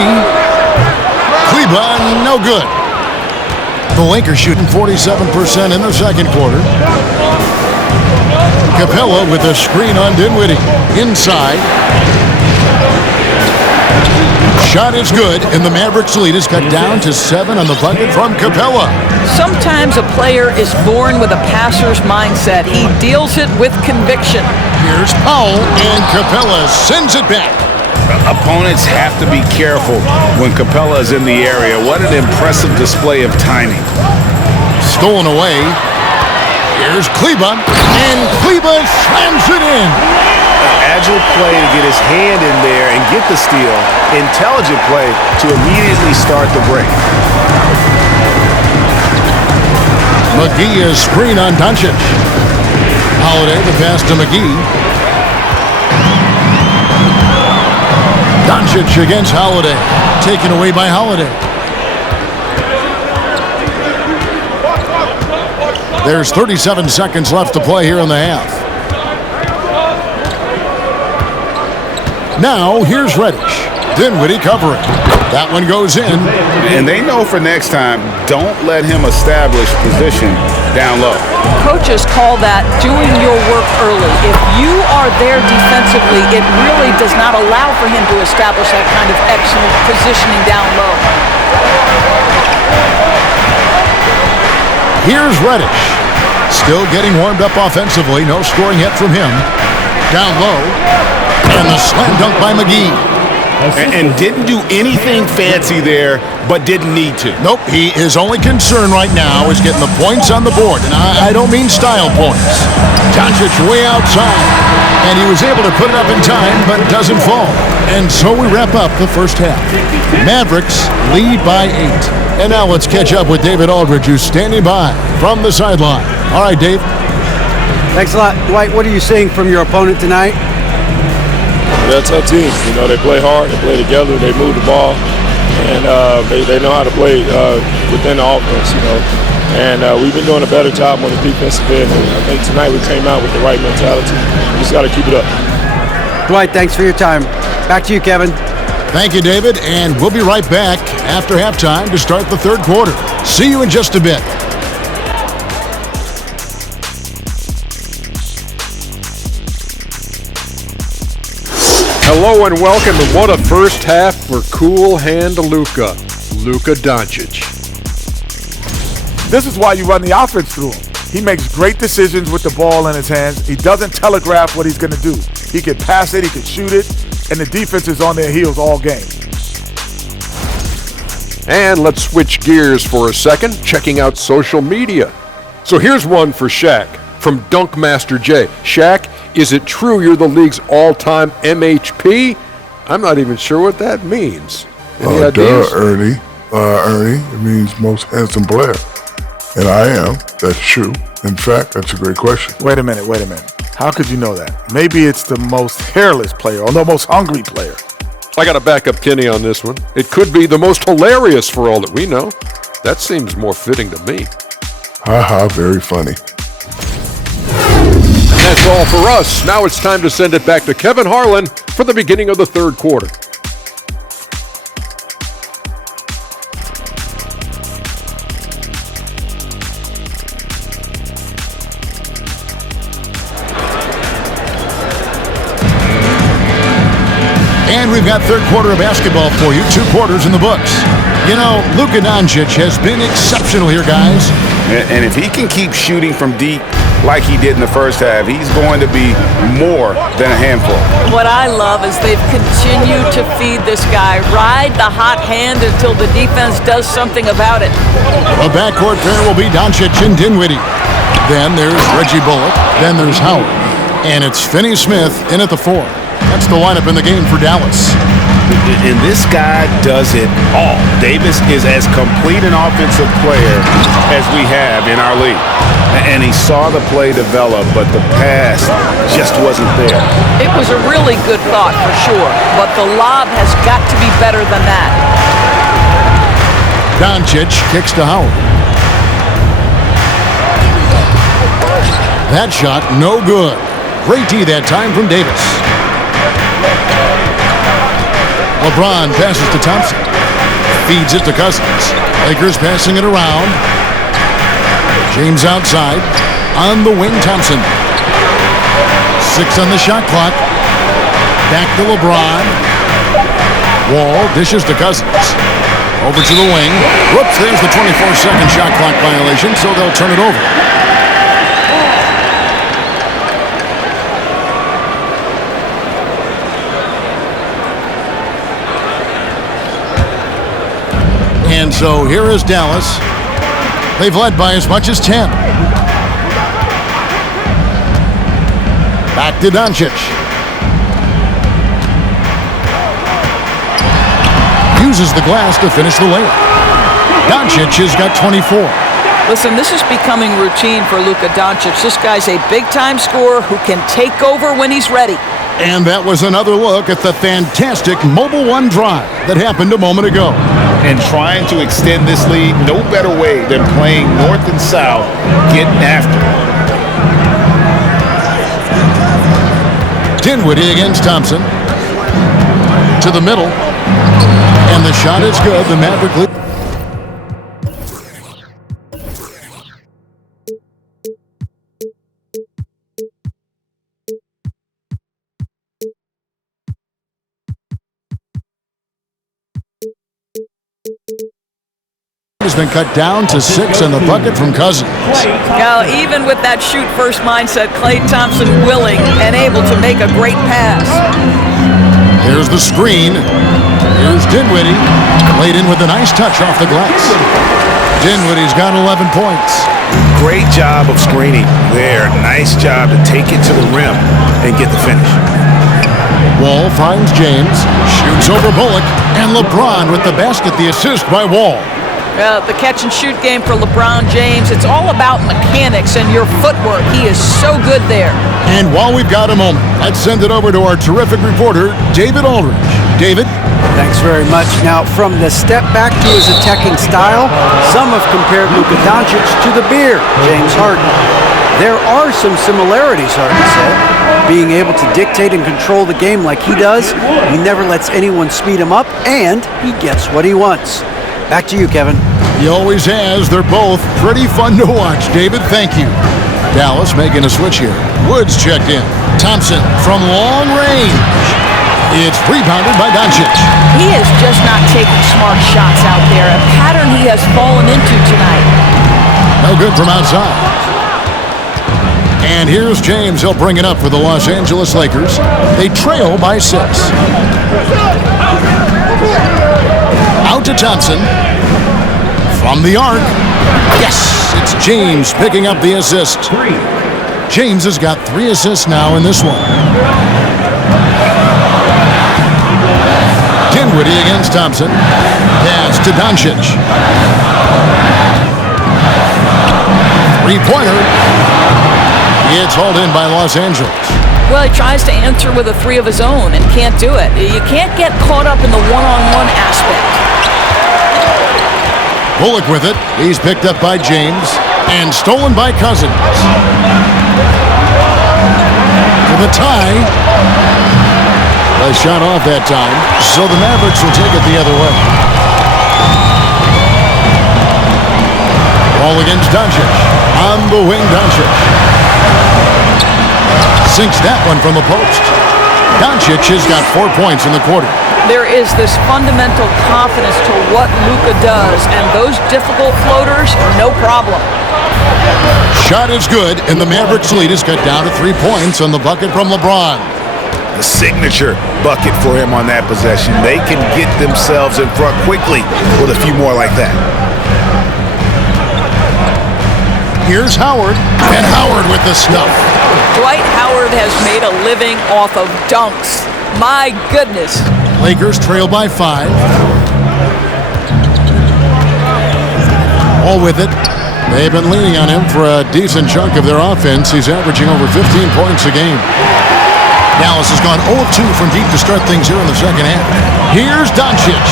Kleba, no good. The Lakers shooting 47% in the second quarter. Capella with a screen on Dinwiddie. Inside. Shot is good, and the Mavericks lead is cut down to 7 on the bucket from Capella. Sometimes a player is born with a passer's mindset. He deals it with conviction. Here's Powell, and Capella sends it back. Opponents have to be careful when Capella is in the area. What an impressive display of timing. Stolen away. Here's Kleba, and Kleba slams it in. Agile play to get his hand in there and get the steal. Intelligent play to immediately start the break. McGee is screen on Doncic. Holiday the pass to McGee. Doncic against Holiday. Taken away by Holiday. There's 37 seconds left to play here in the half. Now, here's Reddish. Dinwiddie covering. That one goes in. And they know for next time, don't let him establish position down low. Coaches call that doing your work early. If you are there defensively, it really does not allow for him to establish that kind of excellent positioning down low. Here's Reddish. Still getting warmed up offensively. No scoring yet from him. Down low. And the slam dunk by McGee. And didn't do anything fancy there, but didn't need to. Nope, his only concern right now is getting the points on the board. And I don't mean style points. Doncic way outside. And he was able to put it up in time, but it doesn't fall. And so we wrap up the first half. Mavericks lead by 8. And now let's catch up with David Aldridge, who's standing by from the sideline. All right, Dave. Thanks a lot. Dwight, what are you seeing from your opponent tonight? They're a tough team. You know, they play hard, they play together, they move the ball, and they know how to play within the offense, you know. And we've been doing a better job on the defensive end. And I think tonight we came out with the right mentality. We just got to keep it up. Dwight, thanks for your time. Back to you, Kevin. Thank you, David, and we'll be right back after halftime to start the third quarter. See you in just a bit. Hello and welcome to what a first half for Cool Hand Luka Doncic. This is why you run the offense through him. He makes great decisions with the ball in his hands. He doesn't telegraph what he's going to do. He can pass it, he can shoot it, and the defense is on their heels all game. And let's switch gears for a second, checking out social media. So here's one for Shaq from Dunkmaster J. Shaq, is it true you're the league's all-time MHP? I'm not even sure what that means. Any ideas? Ernie. It means most handsome player. And I am. That's true. In fact, that's a great question. Wait a minute. How could you know that? Maybe it's the most hairless player or the most hungry player. I got to back up Kenny on this one. It could be the most hilarious for all that we know. That seems more fitting to me. Ha, very funny. That's all for us. Now it's time to send it back to Kevin Harlan for the beginning of the third quarter. And we've got third quarter of basketball for you, 2 quarters in the books. You know, Luka Doncic has been exceptional here, guys. And if he can keep shooting from deep like he did in the first half, he's going to be more than a handful. What I love is they've continued to feed this guy, ride the hot hand until the defense does something about it. The backcourt pair will be Doncic and Dinwiddie. Then there's Reggie Bullock. Then there's Howard. And it's Finney-Smith in at the 4. That's the lineup in the game for Dallas. And this guy does it all. Davis is as complete an offensive player as we have in our league. And he saw the play develop, but the pass just wasn't there. It was a really good thought for sure, but the lob has got to be better than that. Doncic kicks to Howard. That shot, no good. Great D that time from Davis. LeBron passes to Thompson. Feeds it to Cousins. Lakers passing it around. James outside. On the wing, Thompson. 6 on the shot clock. Back to LeBron. Wall dishes to Cousins. Over to the wing. Whoops, there's the 24-second shot clock violation, so they'll turn it over. And so here is Dallas. They've led by as much as 10. Back to Doncic. Uses the glass to finish the layup. Doncic has got 24. Listen, this is becoming routine for Luka Doncic. This guy's a big-time scorer who can take over when he's ready. And that was another look at the fantastic Mobile One drive that happened a moment ago. And trying to extend this lead, no better way than playing north and south, getting after it. Dinwiddie against Thompson. To the middle. And the shot is good. The Maverick lead. Has been cut down to 6 on the bucket from Cousins. Now, even with that shoot-first mindset, Klay Thompson willing and able to make a great pass. Here's the screen. Here's Dinwiddie. Laid in with a nice touch off the glass. Dinwiddie's got 11 points. Great job of screening there. Nice job to take it to the rim and get the finish. Wall finds James. Shoots over Bullock. And LeBron with the basket, the assist by Wall. The catch and shoot game for LeBron James, it's all about mechanics and your footwork. He is so good there. And while we've got a moment, let's send it over to our terrific reporter, David Aldridge. David? Thanks very much. Now, from the step back to his attacking style, some have compared Luka Doncic to the bear, James Harden. There are some similarities, Harden said. Being able to dictate and control the game like he does, he never lets anyone speed him up, and he gets what he wants. Back to you, Kevin. He always has. They're both pretty fun to watch. David, thank you. Dallas making a switch here. Woods checked in. Thompson from long range. It's rebounded by Doncic. He is just not taking smart shots out there, a pattern he has fallen into tonight. No good from outside. And here's James. He'll bring it up for the Los Angeles Lakers. They trail by 6. Out to Thompson. From the arc. Yes, it's James picking up the assist. James has got 3 assists now in this one. Dinwiddie against Thompson. Pass to Doncic. 3-pointer. It's hauled in by Los Angeles. Well, he tries to answer with a 3 of his own and can't do it. You can't get caught up in the one-on-one aspect. Bullock with it. He's picked up by James and stolen by Cousins. For the tie. They shot off that time, so the Mavericks will take it the other way. Ball against Doncic. On the wing, Doncic. Sinks that one from the post. Doncic has got 4 points in the quarter. There is this fundamental confidence to what Luka does, and those difficult floaters, no problem. Shot is good, and the Mavericks lead is cut down to 3 points on the bucket from LeBron. The signature bucket for him on that possession. They can get themselves in front quickly with a few more like that. Here's Howard, and Howard with the stuff. Dwight Howard has made a living off of dunks. My goodness. Lakers trail by 5. All with it. They've been leaning on him for a decent chunk of their offense. He's averaging over 15 points a game. Dallas has gone 0 of 2 from deep to start things here in the second half. Here's Doncic.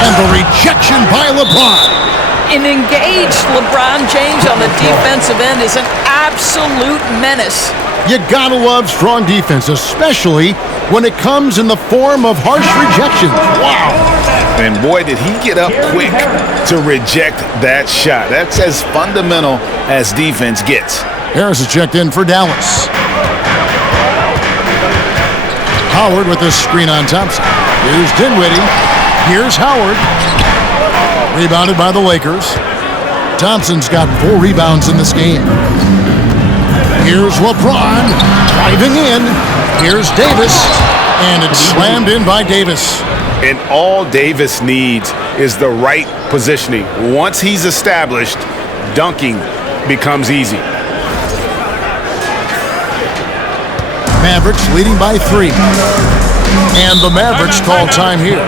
And the rejection by LeBron. An engaged LeBron James on the defensive end is an absolute menace. You gotta love strong defense, especially when it comes in the form of harsh rejections. Wow. And boy, did he get up quick to reject that shot. That's as fundamental as defense gets. Harris is checked in for Dallas. Howard with the screen on Thompson. Here's Dinwiddie. Here's Howard. Rebounded by the Lakers. Thompson's got 4 rebounds in this game. Here's LeBron driving in. Here's Davis. And it's slammed in by Davis. And all Davis needs is the right positioning. Once he's established, dunking becomes easy. Mavericks leading by 3. And the Mavericks call time here.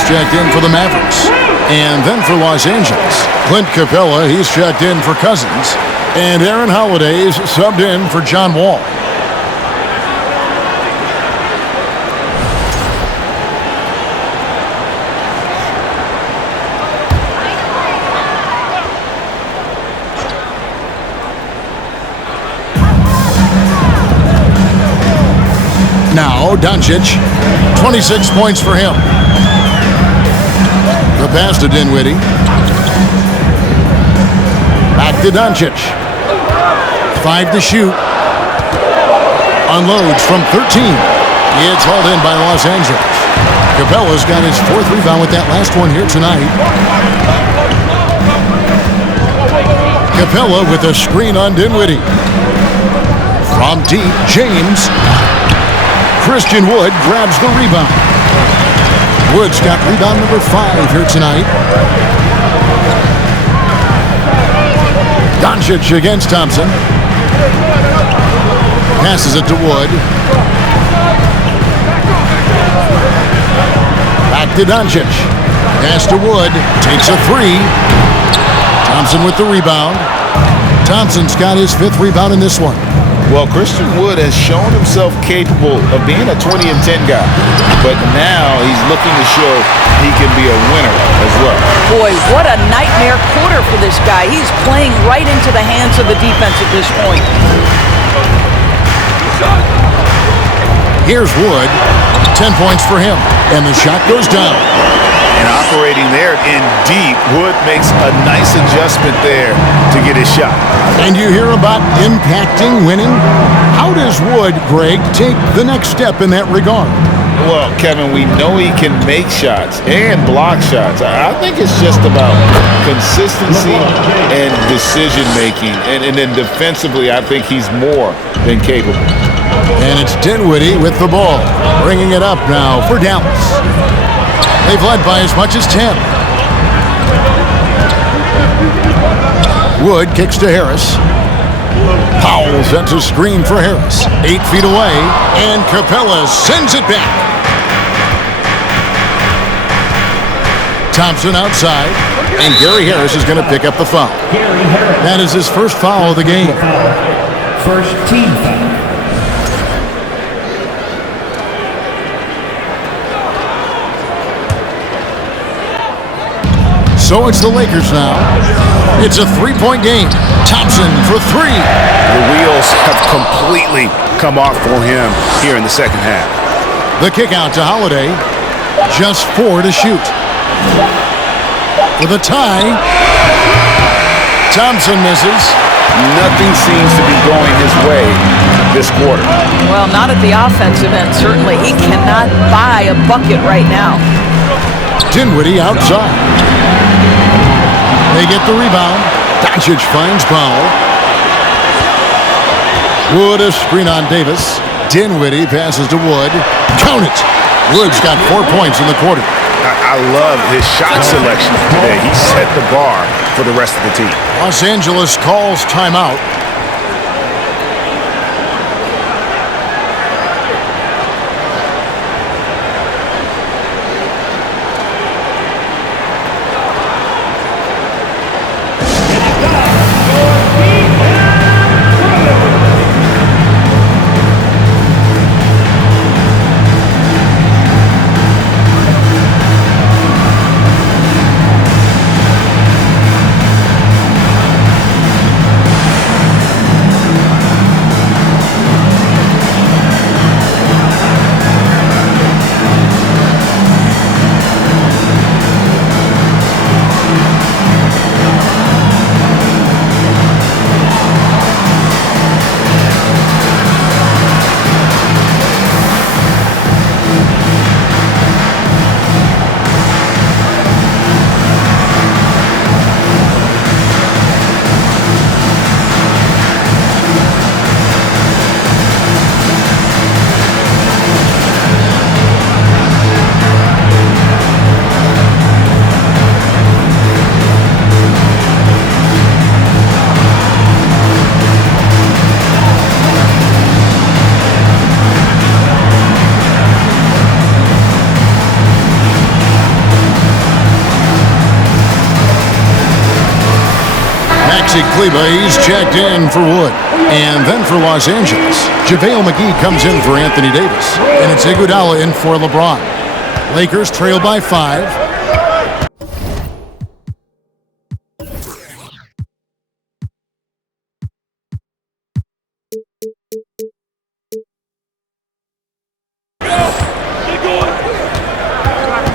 he's checked in for the Mavericks. And then for Los Angeles, Clint Capella, he's checked in for Cousins. And Aaron Holiday's subbed in for John Wall. Now, Doncic, 26 points for him. The pass to Dinwiddie. Back to Doncic. 5 to shoot. Unloads from 13. It's hauled in by Los Angeles. Capella's got his 4th rebound with that last one here tonight. Capella with a screen on Dinwiddie. From deep, James. Christian Wood grabs the rebound. Wood's got rebound number 5 here tonight. Doncic against Thompson. Passes it to Wood. Back to Doncic. Pass to Wood. Takes a 3. Thompson with the rebound. Thompson's got his 5th rebound in this one. Well, Christian Wood has shown himself capable of being a 20 and 10 guy, but now he's looking to show he can be a winner as well. Boy, what a nightmare quarter for this guy. He's playing right into the hands of the defense at this point. Here's Wood, 10 points for him, and the shot goes down. And operating there in deep, Wood makes a nice adjustment there to get his shot. And you hear about impacting winning? How does Wood, Greg, take the next step in that regard? Well, Kevin, we know he can make shots and block shots. I think it's just about consistency and decision-making. And then defensively, I think he's more than capable. And it's Dinwiddie with the ball, bringing it up now for Dallas. They've led by as much as 10. Wood kicks to Harris. Powell sends a screen for Harris. 8 feet away, and Capella sends it back. Thompson outside, and Gary Harris is going to pick up the foul. That is his first foul of the game. First team foul. So it's the Lakers now. It's a 3-point game. Thompson for 3. The wheels have completely come off for him here in the second half. The kick out to Holiday. Just 4 to shoot. For the tie. Thompson misses. Nothing seems to be going his way this quarter. Well, not at the offensive end, certainly. He cannot buy a bucket right now. Dinwiddie outside. They get the rebound. Doncic finds Powell. Wood a screen on Davis. Dinwiddie passes to Wood. Count it. Wood's got 4 points in the quarter. I love his shot selection today. He set the bar for the rest of the team. Los Angeles calls timeout. Maxi Kleba, he's checked in for Wood. And then for Los Angeles, JaVale McGee comes in for Anthony Davis. And it's Iguodala in for LeBron. Lakers trail by 5.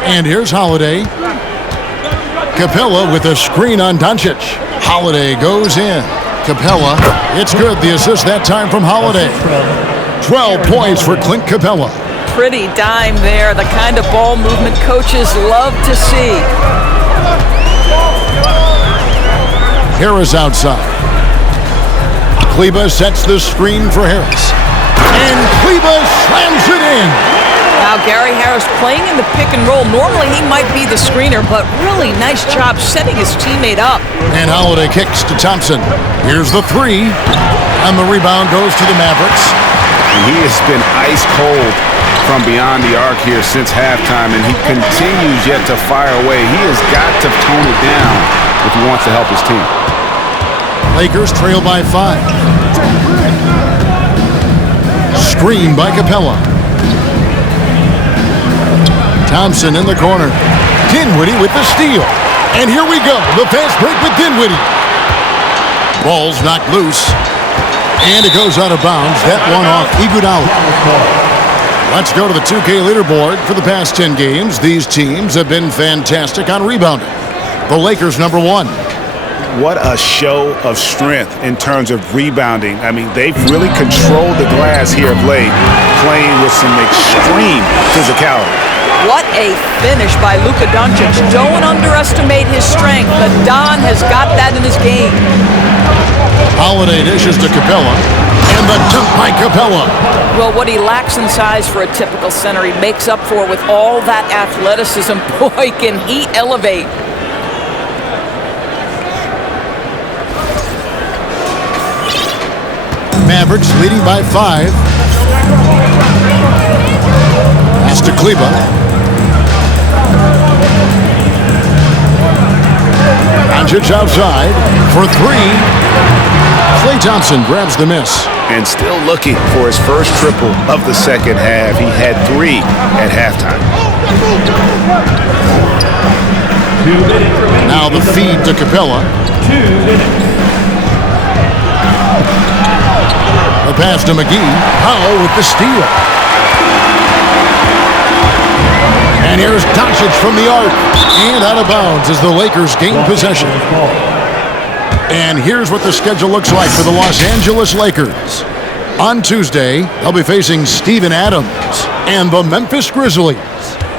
And here's Holiday. Capella with a screen on Doncic. Holiday goes in. Capella, it's good. The assist that time from Holiday. 12 points for Clint Capella. Pretty dime there, the kind of ball movement coaches love to see. Harris outside. Kleba sets the screen for Harris. And Kleba slams it in. Now Gary Harris playing in the pick and roll. Normally he might be the screener, but really nice job setting his teammate up. And Holiday kicks to Thompson. Here's the 3. And the rebound goes to the Mavericks. And he has been ice cold from beyond the arc here since halftime, and he continues yet to fire away. He has got to tone it down if he wants to help his team. Lakers trail by 5. Screen by Capella. Thompson in the corner. Dinwiddie with the steal. And here we go. The fast break with Dinwiddie. Ball's knocked loose. And it goes out of bounds. That one off Iguodala. Let's go to the 2K leaderboard. For the past 10 games, these teams have been fantastic on rebounding. The Lakers number 1. What a show of strength in terms of rebounding. I mean, they've really controlled the glass here of late, playing with some extreme physicality. What a finish by Luka Doncic. Don't underestimate his strength. The Don has got that in his game. Holiday dishes to Capella. And the dunk by Capella. Well, what he lacks in size for a typical center, he makes up for with all that athleticism. Boy, can he elevate. Mavericks leading by 5. It's to Kleba. Doncic outside for 3. Klay Thompson grabs the miss. And still looking for his first triple of the second half. He had 3 at halftime. Now the feed to Capella. 2 minutes. The pass to McGee. Powell with the steal. And here's Doncic from the arc. And out of bounds as the Lakers gain possession. And here's what the schedule looks like for the Los Angeles Lakers. On Tuesday, they'll be facing Steven Adams and the Memphis Grizzlies.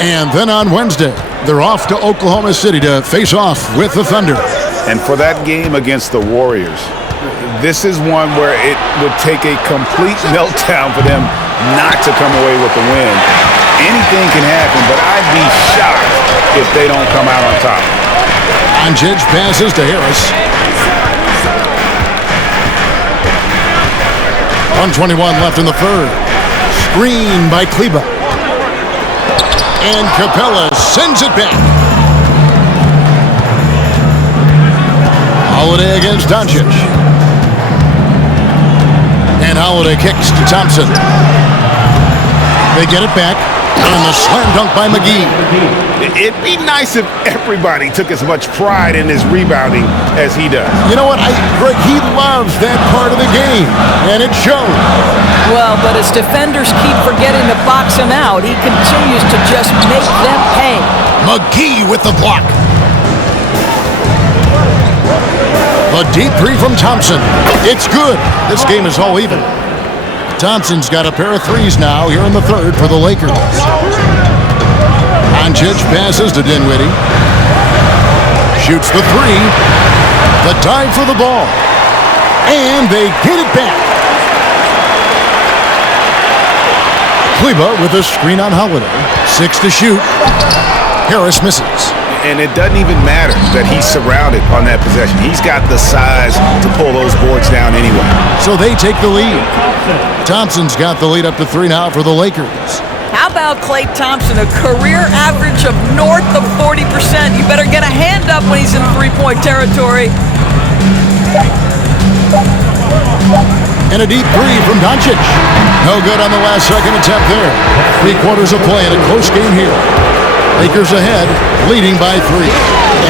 And then on Wednesday, they're off to Oklahoma City to face off with the Thunder. And for that game against the Warriors, this is one where it would take a complete meltdown for them not to come away with the win. Anything can happen, but I'd be shocked if they don't come out on top. Doncic passes to Harris. 1:21 left in the third. Screen by Kleba. And Capella sends it back. Holiday against Doncic. And Holiday kicks to Thompson. They get it back. And the slam dunk by McGee. It'd be nice if everybody took as much pride in his rebounding as he does. You know what, Greg, he loves that part of the game, and it shows. Well, but as defenders keep forgetting to box him out, he continues to just make them pay. McGee with the block. A deep 3 from Thompson. It's good. This game is all even. Thompson's got a pair of 3s now here in the third for the Lakers. Doncic passes to Dinwiddie. Shoots the 3. The dive for the ball. And they get it back. Kleba with a screen on Holiday. 6 to shoot. Harris misses. And it doesn't even matter that he's surrounded on that possession. He's got the size to pull those boards down anyway. So they take the lead. Thompson's got the lead up to 3 now for the Lakers. How about Klay Thompson, a career average of north of 40%? You better get a hand up when he's in three-point territory. And a deep three from Doncic. No good on the last second attempt there. 3/4 of play in a close game here. Lakers ahead, leading by 3.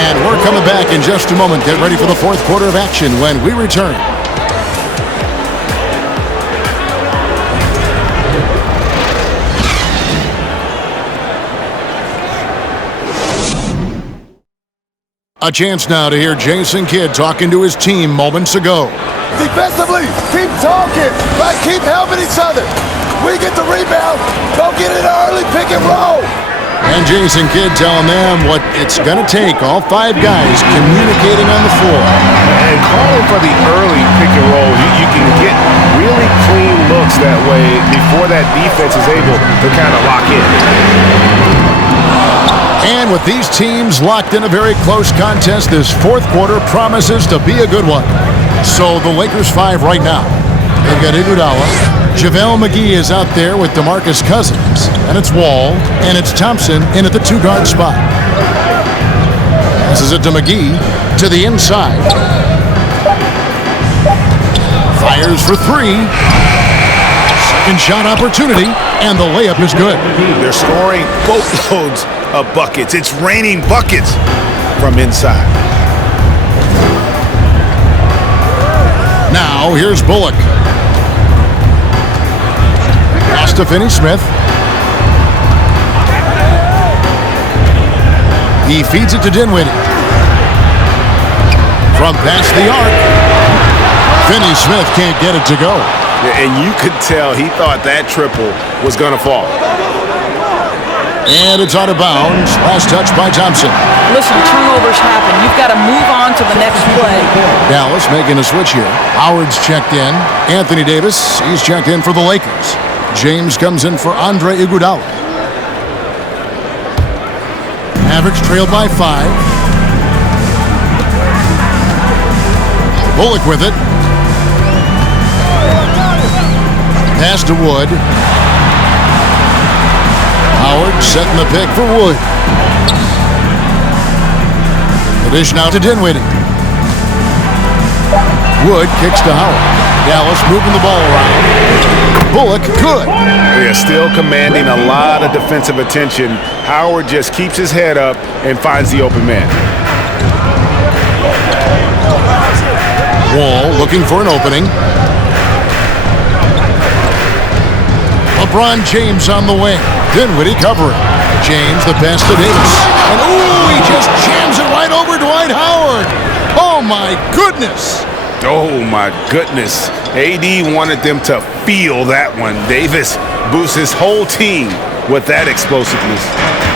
And we're coming back in just a moment. Get ready for the fourth quarter of action when we return. A chance now to hear Jason Kidd talking to his team moments ago. Defensively, keep talking, right? Keep helping each other. We get the rebound, don't get it early, pick and roll. And Jason Kidd telling them what it's going to take, all 5 guys communicating on the floor. And calling for the early pick and roll. You can get really clean looks that way before that defense is able to kind of lock in. And with these teams locked in a very close contest, this fourth quarter promises to be a good one. So the Lakers 5 right now. They've got Iguodala. JaVale McGee is out there with DeMarcus Cousins. And it's Wall. And it's Thompson in at the 2-guard spot. Passes it to McGee to the inside. Fires for 3. Second shot opportunity. And the layup is good. They're scoring boatloads of buckets. It's raining buckets from inside. Now, here's Bullock. Pass to Finney-Smith. He feeds it to Dinwiddie. From past the arc. Finney-Smith can't get it to go. And you could tell he thought that triple was going to fall. And it's out of bounds. Last touch by Thompson. Listen, turnovers happen. You've got to move on to the next play. Dallas making a switch here. Howard's checked in. Anthony Davis, he's checked in for the Lakers. James comes in for Andre Iguodala. Mavericks trailed by 5. Bullock with it. Pass to Wood. Howard setting the pick for Wood. The dish now to Dinwiddie. Wood kicks to Howard. Dallas moving the ball around. Bullock good. They are still commanding a lot of defensive attention. Howard just keeps his head up and finds the open man. Wall looking for an opening. LeBron James on the wing. Dinwiddie covering. James the pass to Davis. And ooh, he just jams it right over Dwight Howard. Oh my goodness. Oh my goodness. AD wanted them to feel that one. Davis boosts his whole team with that explosiveness.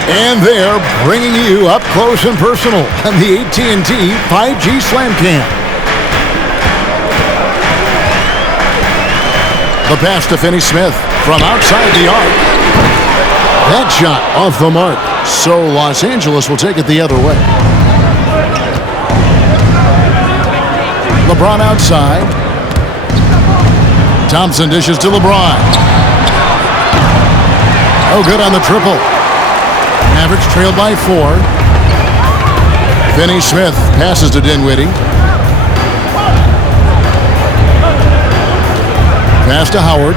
And they're bringing you up close and personal on the AT&T 5G Slam Cam. The pass to Finney-Smith from outside the arc. That shot off the mark. So Los Angeles will take it the other way. LeBron outside. Thompson dishes to LeBron. Oh, good on the triple. Mavericks trailed by 4. Finney-Smith passes to Dinwiddie. Pass to Howard.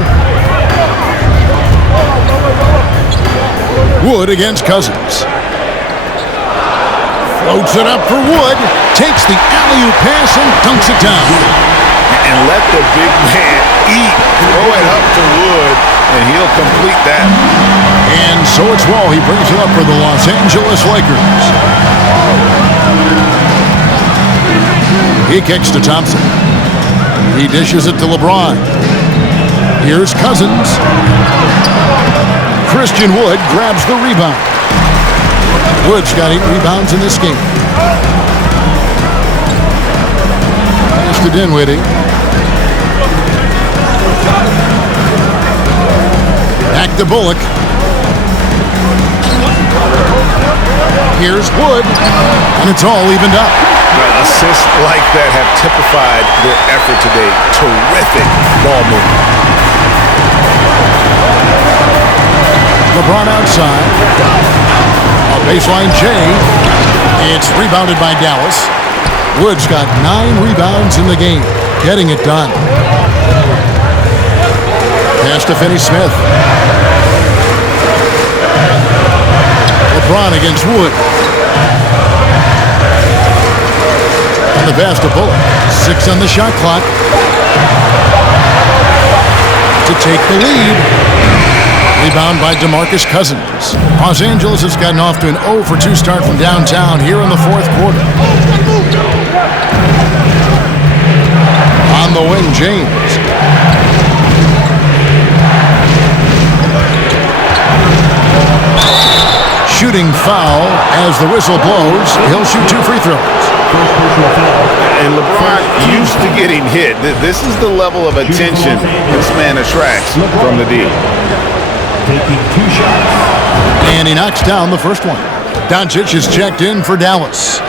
Wood against Cousins. Floats it up for Wood. Takes the alley-oop pass and dunks it down. And let the big man eat. Throw it up to Wood, and he'll complete that. And so it's Wall. He brings it up for the Los Angeles Lakers. He kicks to Thompson. He dishes it to LeBron. Here's Cousins. Christian Wood grabs the rebound. Wood's got 8 rebounds in this game. Pass to Dinwiddie. Back to Bullock. Here's Wood. And it's all evened up. Assists like that have typified their effort today. Terrific ball movement. LeBron outside. A baseline J. It's rebounded by Dallas. Wood's got 9 rebounds in the game, getting it done. Pass to Finney-Smith. LeBron against Wood. And the pass to Bullock. 6 on the shot clock. To take the lead. Rebound by DeMarcus Cousins. Los Angeles has gotten off to an 0-for-2 start from downtown here in the fourth quarter. On the wing, James. Shooting foul as the whistle blows. He'll shoot 2 free throws. And LeBron used to getting hit. This is the level of attention this man attracts from the D. Taking 2 shots. And he knocks down the first one. Doncic is checked in for Dallas.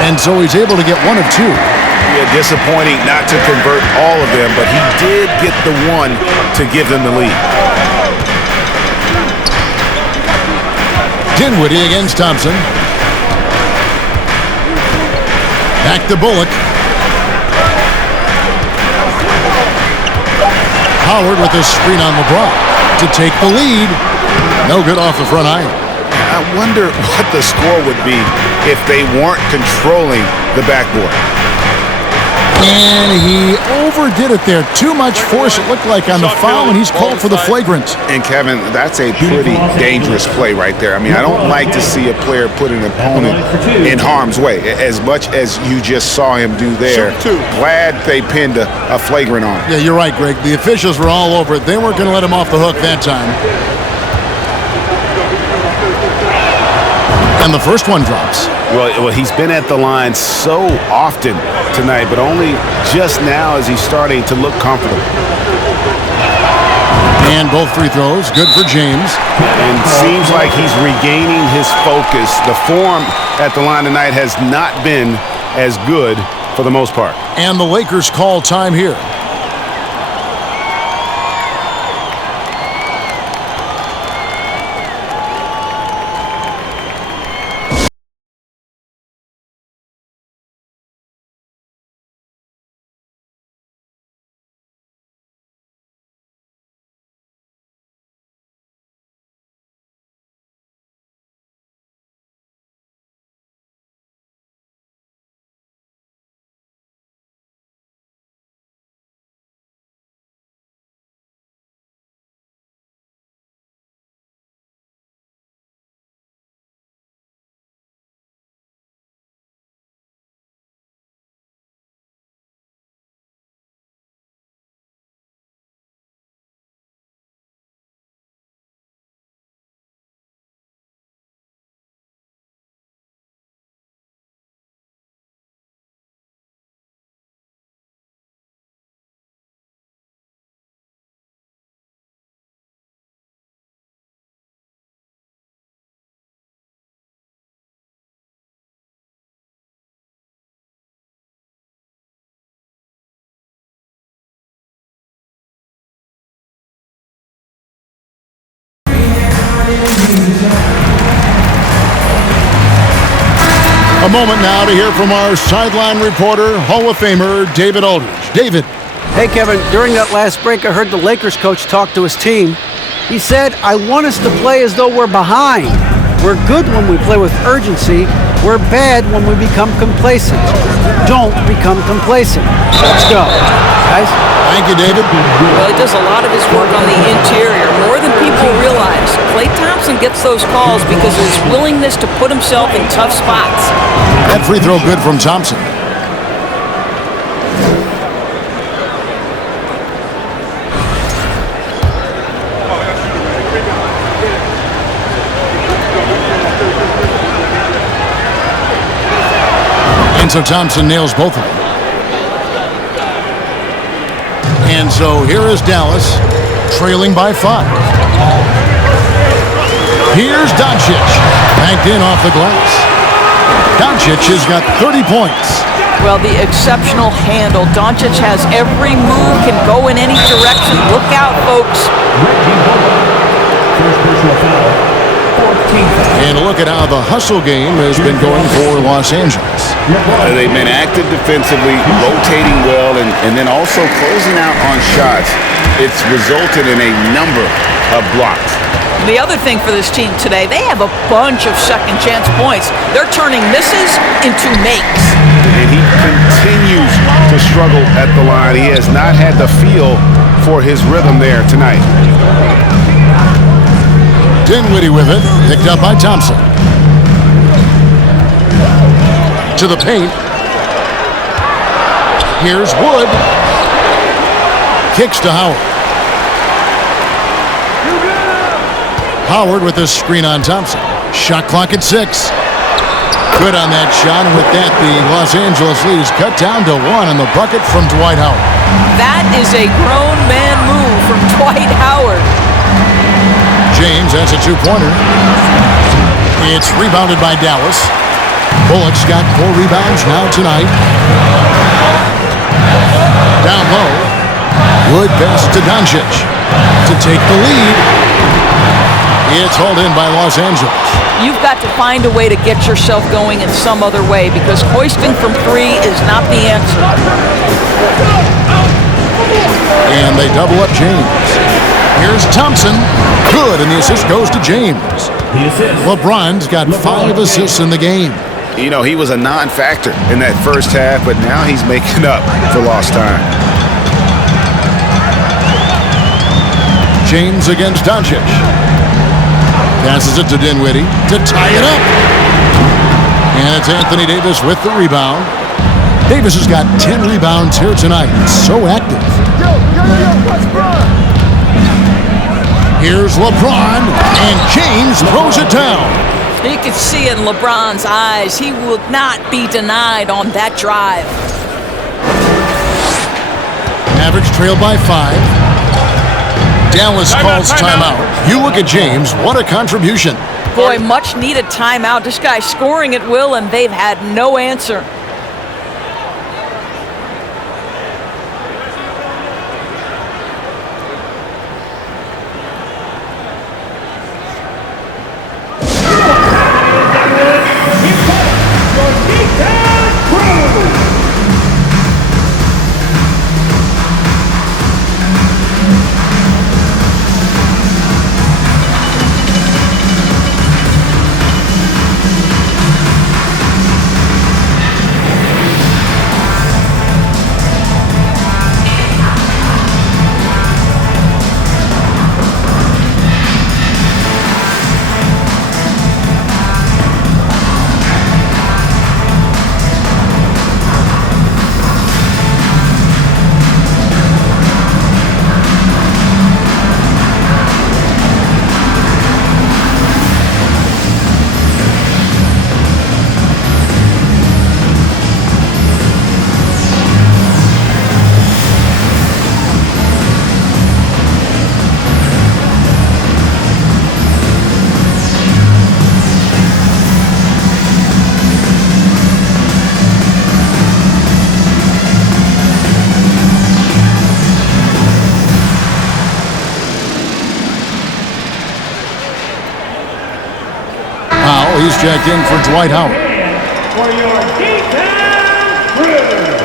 And so he's able to get 1 of 2. Yeah, disappointing not to convert all of them, but he did get the one to give them the lead. Dinwiddie against Thompson. Back to Bullock. Howard with a screen on LeBron to take the lead. No good off the front iron. I wonder what the score would be if they weren't controlling the backboard. And he overdid it there. Too much force, it looked like, on the foul, and he's called for the flagrant. And, Kevin, that's a pretty dangerous play right there. I mean, I don't like to see a player put an opponent in harm's way, as much as you just saw him do there. Glad they pinned a flagrant on him. Yeah, you're right, Greg. The officials were all over it. They weren't going to let him off the hook that time. And the first one drops. Well, he's been at the line so often tonight, but only just now is he starting to look comfortable. And both free throws, good for James. And seems like he's regaining his focus. The form at the line tonight has not been as good for the most part. And the Lakers call time here. A moment now to hear from our sideline reporter, Hall of Famer David Aldridge. David. Hey, Kevin, during that last break, I heard the Lakers coach talk to his team. He said, I want us to play as though we're behind. We're good when we play with urgency. We're bad when we become complacent. Don't become complacent. Let's go, guys. Thank you, David. Well, he does a lot of his work on the interior, more than people realize. Klay Thompson gets those calls because of his willingness to put himself in tough spots. That free throw good from Thompson. And so Thompson nails both of them. And so here is Dallas, trailing by 5. Here's Doncic. Banked in off the glass. Doncic has got 30 points. Well, the exceptional handle. Doncic has every move, can go in any direction. Look out, folks. First personal foul. 14th foul. And look at how the hustle game has been going for Los Angeles. They've been active defensively, rotating well, and then also closing out on shots. It's resulted in a number of blocks. The other thing for this team today, they have a bunch of second chance points. They're turning misses into makes. And he continues to struggle at the line. He has not had the feel for his rhythm there tonight. Dinwiddie with it, picked up by Thompson. To the paint. Here's Wood. Kicks to Howard. Howard with the screen on Thompson. Shot clock at 6. Good on that shot, and with that, the Los Angeles lead is cut down to 1 on the bucket from Dwight Howard. That is a grown man move from Dwight Howard. James, that's a two-pointer. It's rebounded by Dallas. Bullock's got 4 rebounds now tonight. Down low. Wood pass to Doncic to take the lead. It's hauled in by Los Angeles. You've got to find a way to get yourself going in some other way because hoisting from 3 is not the answer. And they double up James. Here's Thompson. Good, and the assist goes to James. LeBron's got 5 assists in the game. You know, he was a non-factor in that first half, but now he's making up for lost time. James against Doncic. Passes it to Dinwiddie to tie it up. And it's Anthony Davis with the rebound. Davis has got 10 rebounds here tonight. So active. Here's LeBron, and James throws it down. You can see in LeBron's eyes, he will not be denied on that drive. Mavericks trail by 5. Dallas calls timeout. You look at James, what a contribution. Boy, much needed timeout. This guy's scoring at will, and they've had no answer. He's checked in for Dwight Howard. For your defense, Bruce.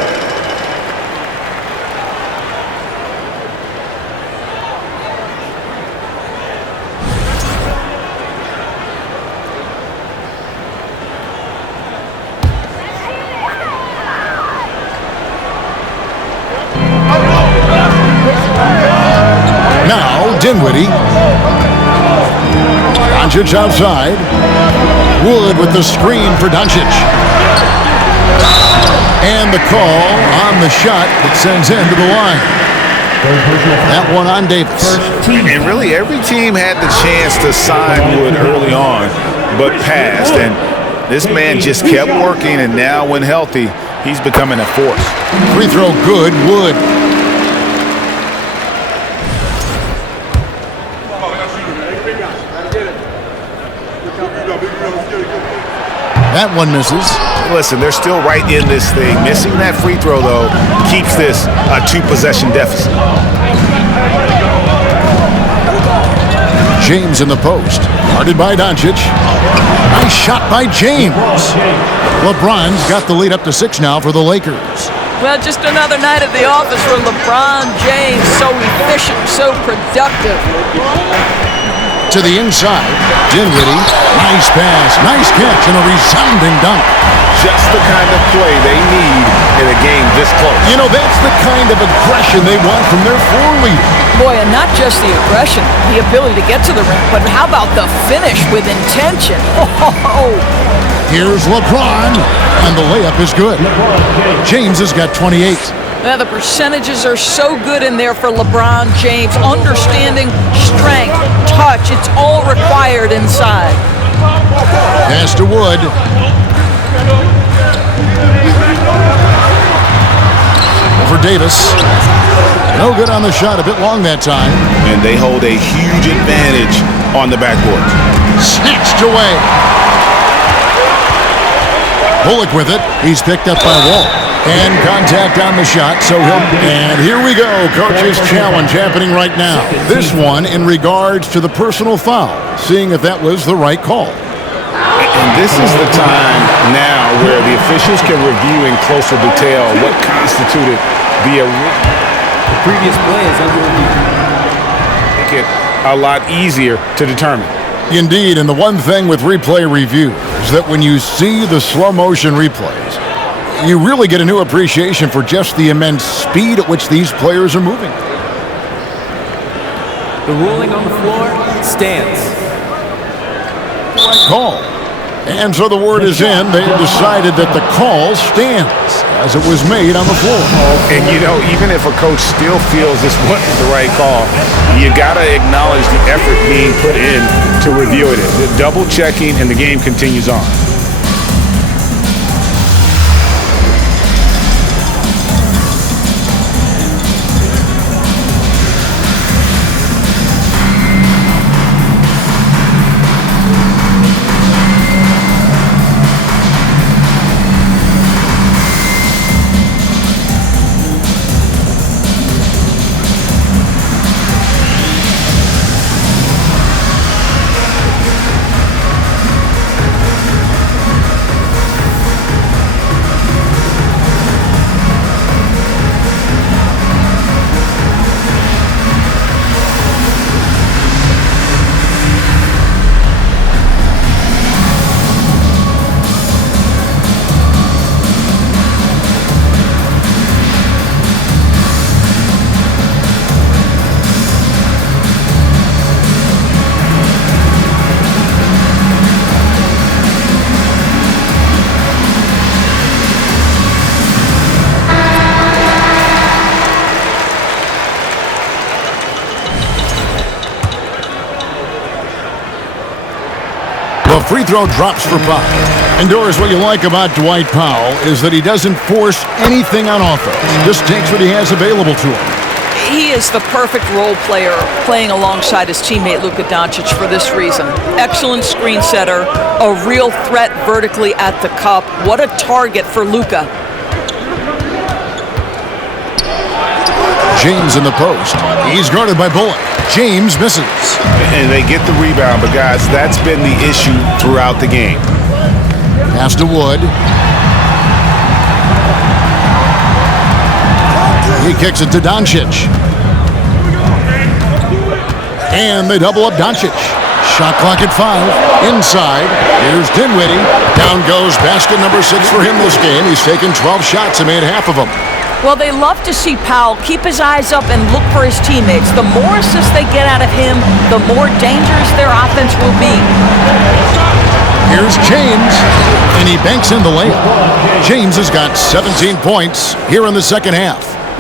Now, Dinwiddie. Doncic outside. Wood with the screen for Doncic. And the call on the shot that sends him to the line. That one on Davis. And really, every team had the chance to sign Wood early on, but passed. And this man just kept working, and now when healthy, he's becoming a force. Free throw good, Wood. That one misses. Listen, they're still right in this thing. Missing that free throw, though, keeps this a 2-possession deficit. James in the post. Guarded by Doncic. Nice shot by James. LeBron's got the lead up to 6 now for the Lakers. Well, just another night at the office for LeBron James. So efficient, so productive. To the inside. Dinwiddie. Nice pass. Nice catch and a resounding dunk. Just the kind of play they need in a game this close. You know, that's the kind of aggression they want from their floor leader. Boy, and not just the aggression, the ability to get to the rim, but how about the finish with intention? Oh. Here's LeBron, and the layup is good. James has got 28. Now, the percentages are so good in there for LeBron James. Understanding, strength, touch, it's all required inside. Pass to Wood. Over Davis. No good on the shot, a bit long that time. And they hold a huge advantage on the backboard. Snatched away. Bullock with it. He's picked up by Wall. And contact on the shot, so he'll... And here we go, coach's challenge happening right now. This one in regards to the personal foul, seeing if that was the right call. And this is the time now where the officials can review in closer detail what constituted the previous play is under review. Make it a lot easier to determine. Indeed, and the one thing with replay review is that when you see the slow motion replays, you really get a new appreciation for just the immense speed at which these players are moving. The ruling on the floor stands. Call. And so the word is in. They've decided that the call stands as it was made on the floor. And, you know, even if a coach still feels this wasn't the right call, you got to acknowledge the effort being put in to review it. The double checking, and the game continues on. The free throw drops for Powell. And Doris, what you like about Dwight Powell is that he doesn't force anything on offense. Just takes what he has available to him. He is the perfect role player playing alongside his teammate Luka Doncic for this reason. Excellent screen setter, a real threat vertically at the cup. What a target for Luka. James in the post. He's guarded by Bullock. James misses. And they get the rebound, but guys, that's been the issue throughout the game. Pass to Wood. He kicks it to Doncic. And they double up Doncic. Shot clock at 5. Inside. Here's Dinwiddie. Down goes basket number 6 for him this game. He's taken 12 shots and made half of them. Well, they love to see Powell keep his eyes up and look for his teammates. The more assists they get out of him, the more dangerous their offense will be. Here's James, and he banks in the layup. James has got 17 points here in the second half.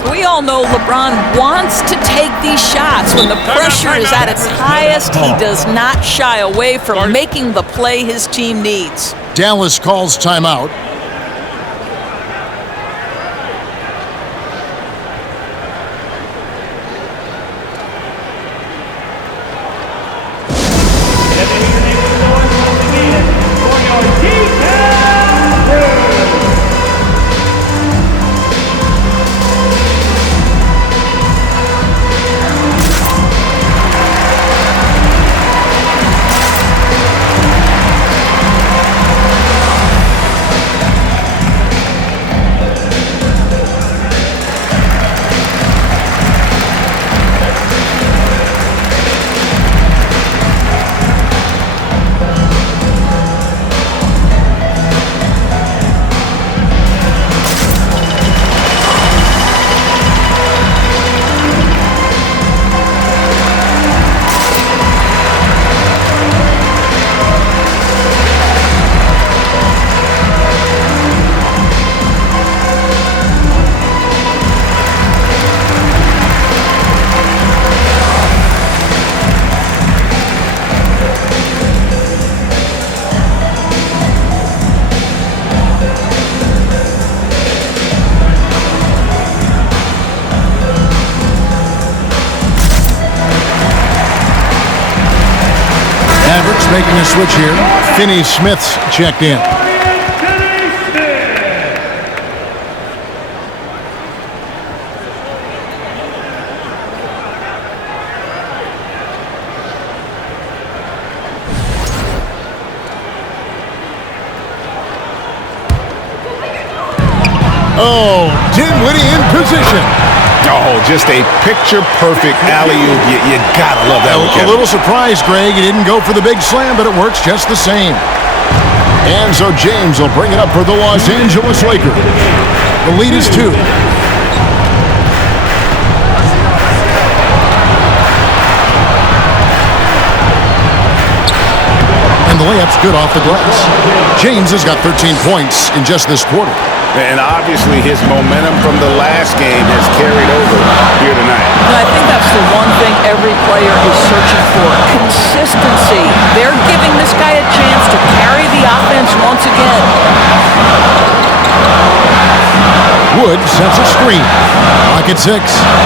We all know LeBron wants to take these shots. When the pressure is at its highest, he does not shy away from making the play his team needs. Dallas calls timeout. switch here. Finney Smith's checked in. Oh, Dinwiddie in position. Oh, just a picture-perfect alley-oop. You gotta love that one, A Kevin. little surprised, Greg. He didn't go for the big slam, but it works just the same. And so James will bring it up for the Los Angeles Lakers. The lead is 2. And the layup's good off the glass. James has got 13 points in just this quarter. And obviously his momentum from the last game has carried over here tonight. And I think that's the one thing every player is searching for. Consistency. They're giving this guy a chance to carry the offense once again. Wood sets a screen. Clock at 6.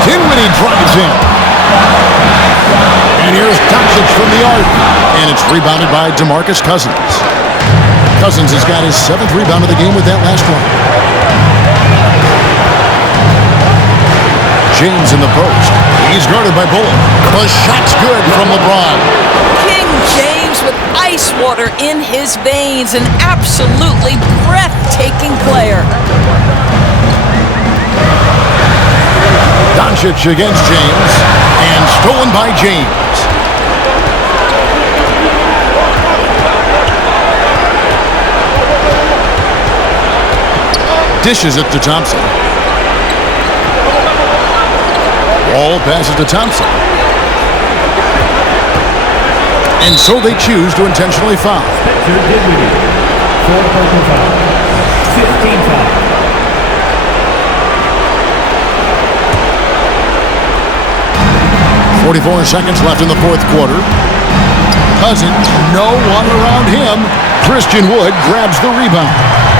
Dinwiddie drives in. And here's Doncic from the arc. And it's rebounded by DeMarcus Cousins. Cousins has got his 7th rebound of the game with that last one. James in the post. He's guarded by Bullock. The shot's good from LeBron. King James with ice water in his veins. An absolutely breathtaking player. Doncic against James. And stolen by James. Dishes it to Thompson. Wall passes to Thompson. And so they choose to intentionally foul. Spencer Dinwiddie. 4 personal fouls. 15 fouls. 44 seconds left in the 4th quarter. Cousins, no one around him. Christian Wood grabs the rebound.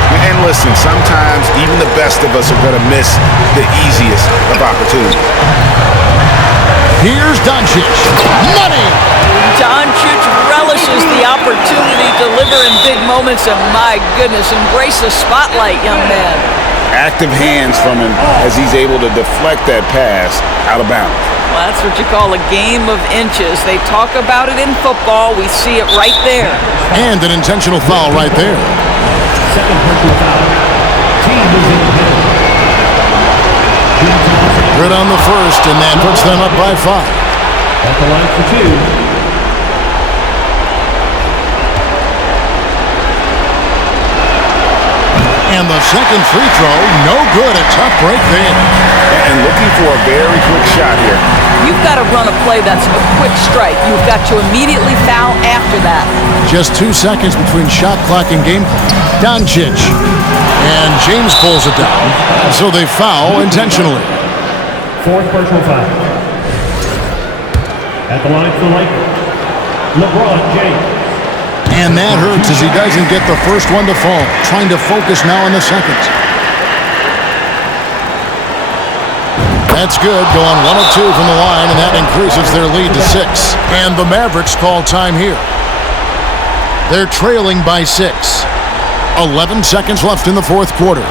And listen, sometimes even the best of us are going to miss the easiest of opportunities. Here's Doncic. Money! Doncic relishes the opportunity to deliver in big moments, and my goodness, embrace the spotlight, young man. Active hands from him as he's able to deflect that pass out of bounds. Well, that's what you call a game of inches. They talk about it in football. We see it right there. And an intentional foul right there. Second personal foul. Team is in the penalty. Good on the first, and that puts them up by 5. At the line for 2. And the second free throw, no good. A tough break there. And looking for a very quick shot here. You've got to run a play that's a quick strike. You've got to immediately foul after that. Just 2 seconds between shot clock and game clock. Doncic. And James pulls it down. So they foul intentionally. 4th personal foul. At the line for Lakers, LeBron James. And that hurts as he doesn't get the first one to fall. Trying to focus now on the second. That's good. Going 1 of 2 from the line, and that increases their lead to 6. And the Mavericks call time here. They're trailing by 6. 11 seconds left in the 4th quarter.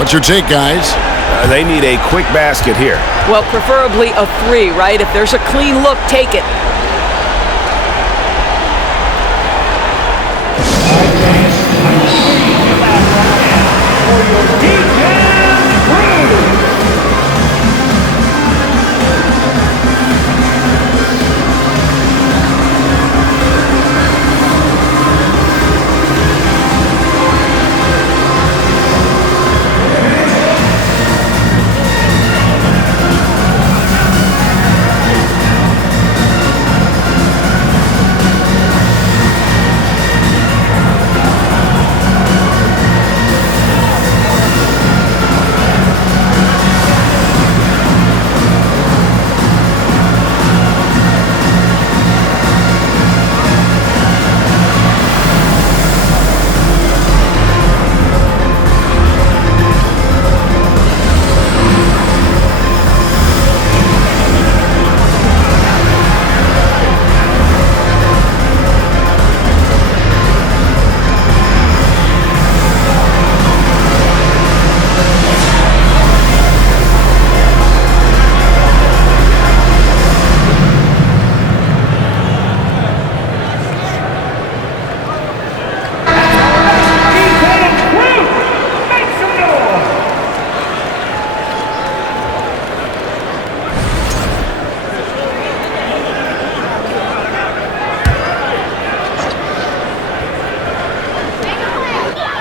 What's your take, guys? They need a quick basket here. Well, preferably a 3, right? If there's a clean look, take it.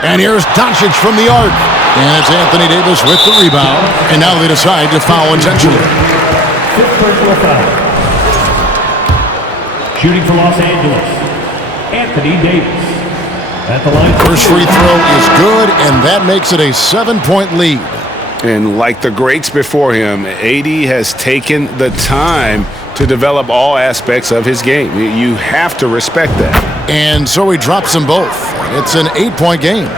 And here's Doncic from the arc. And it's Anthony Davis with the rebound. And now they decide to foul intentionally. Fifth personal foul. Shooting for Los Angeles, Anthony Davis. At the line. First free throw is good, and that makes it a 7-point lead. And like the greats before him, AD has taken the time to develop all aspects of his game. You have to respect that. And so he drops them both. It's an 8-point game.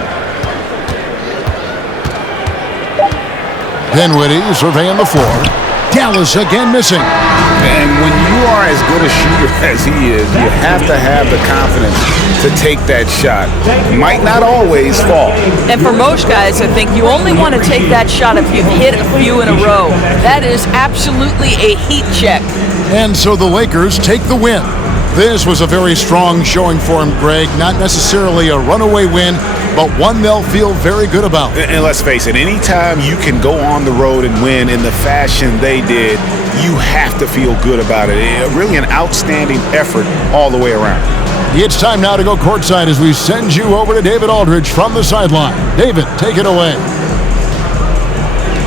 Dinwiddie surveying the floor. Dallas again missing. And when you are as good a shooter as he is, you have to have the confidence to take that shot. Might not always fall. And for most guys, I think you only want to take that shot if you've hit a few in a row. That is absolutely a heat check. And so the Lakers take the win. This was a very strong showing for him, Greg. Not necessarily a runaway win, but one they'll feel very good about. And let's face it, anytime you can go on the road and win in the fashion they did, you have to feel good about it. Really an outstanding effort all the way around. It's time now to go courtside as we send you over to David Aldridge from the sideline. David, take it away.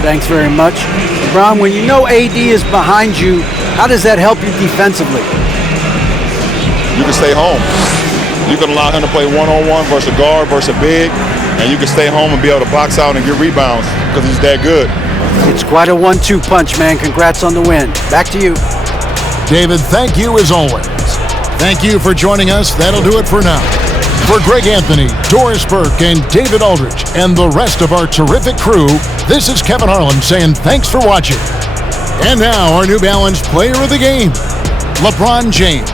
Thanks very much. LeBron, when you know AD is behind you, how does that help you defensively? You can stay home. You can allow him to play one-on-one versus a guard versus a big, and you can stay home and be able to box out and get rebounds because he's that good. It's quite a 1-2 punch, man. Congrats on the win. Back to you. David, thank you as always. Thank you for joining us. That'll do it for now. For Greg Anthony, Doris Burke, and David Aldridge, and the rest of our terrific crew, this is Kevin Harlan saying thanks for watching. And now our New Balance player of the game, LeBron James.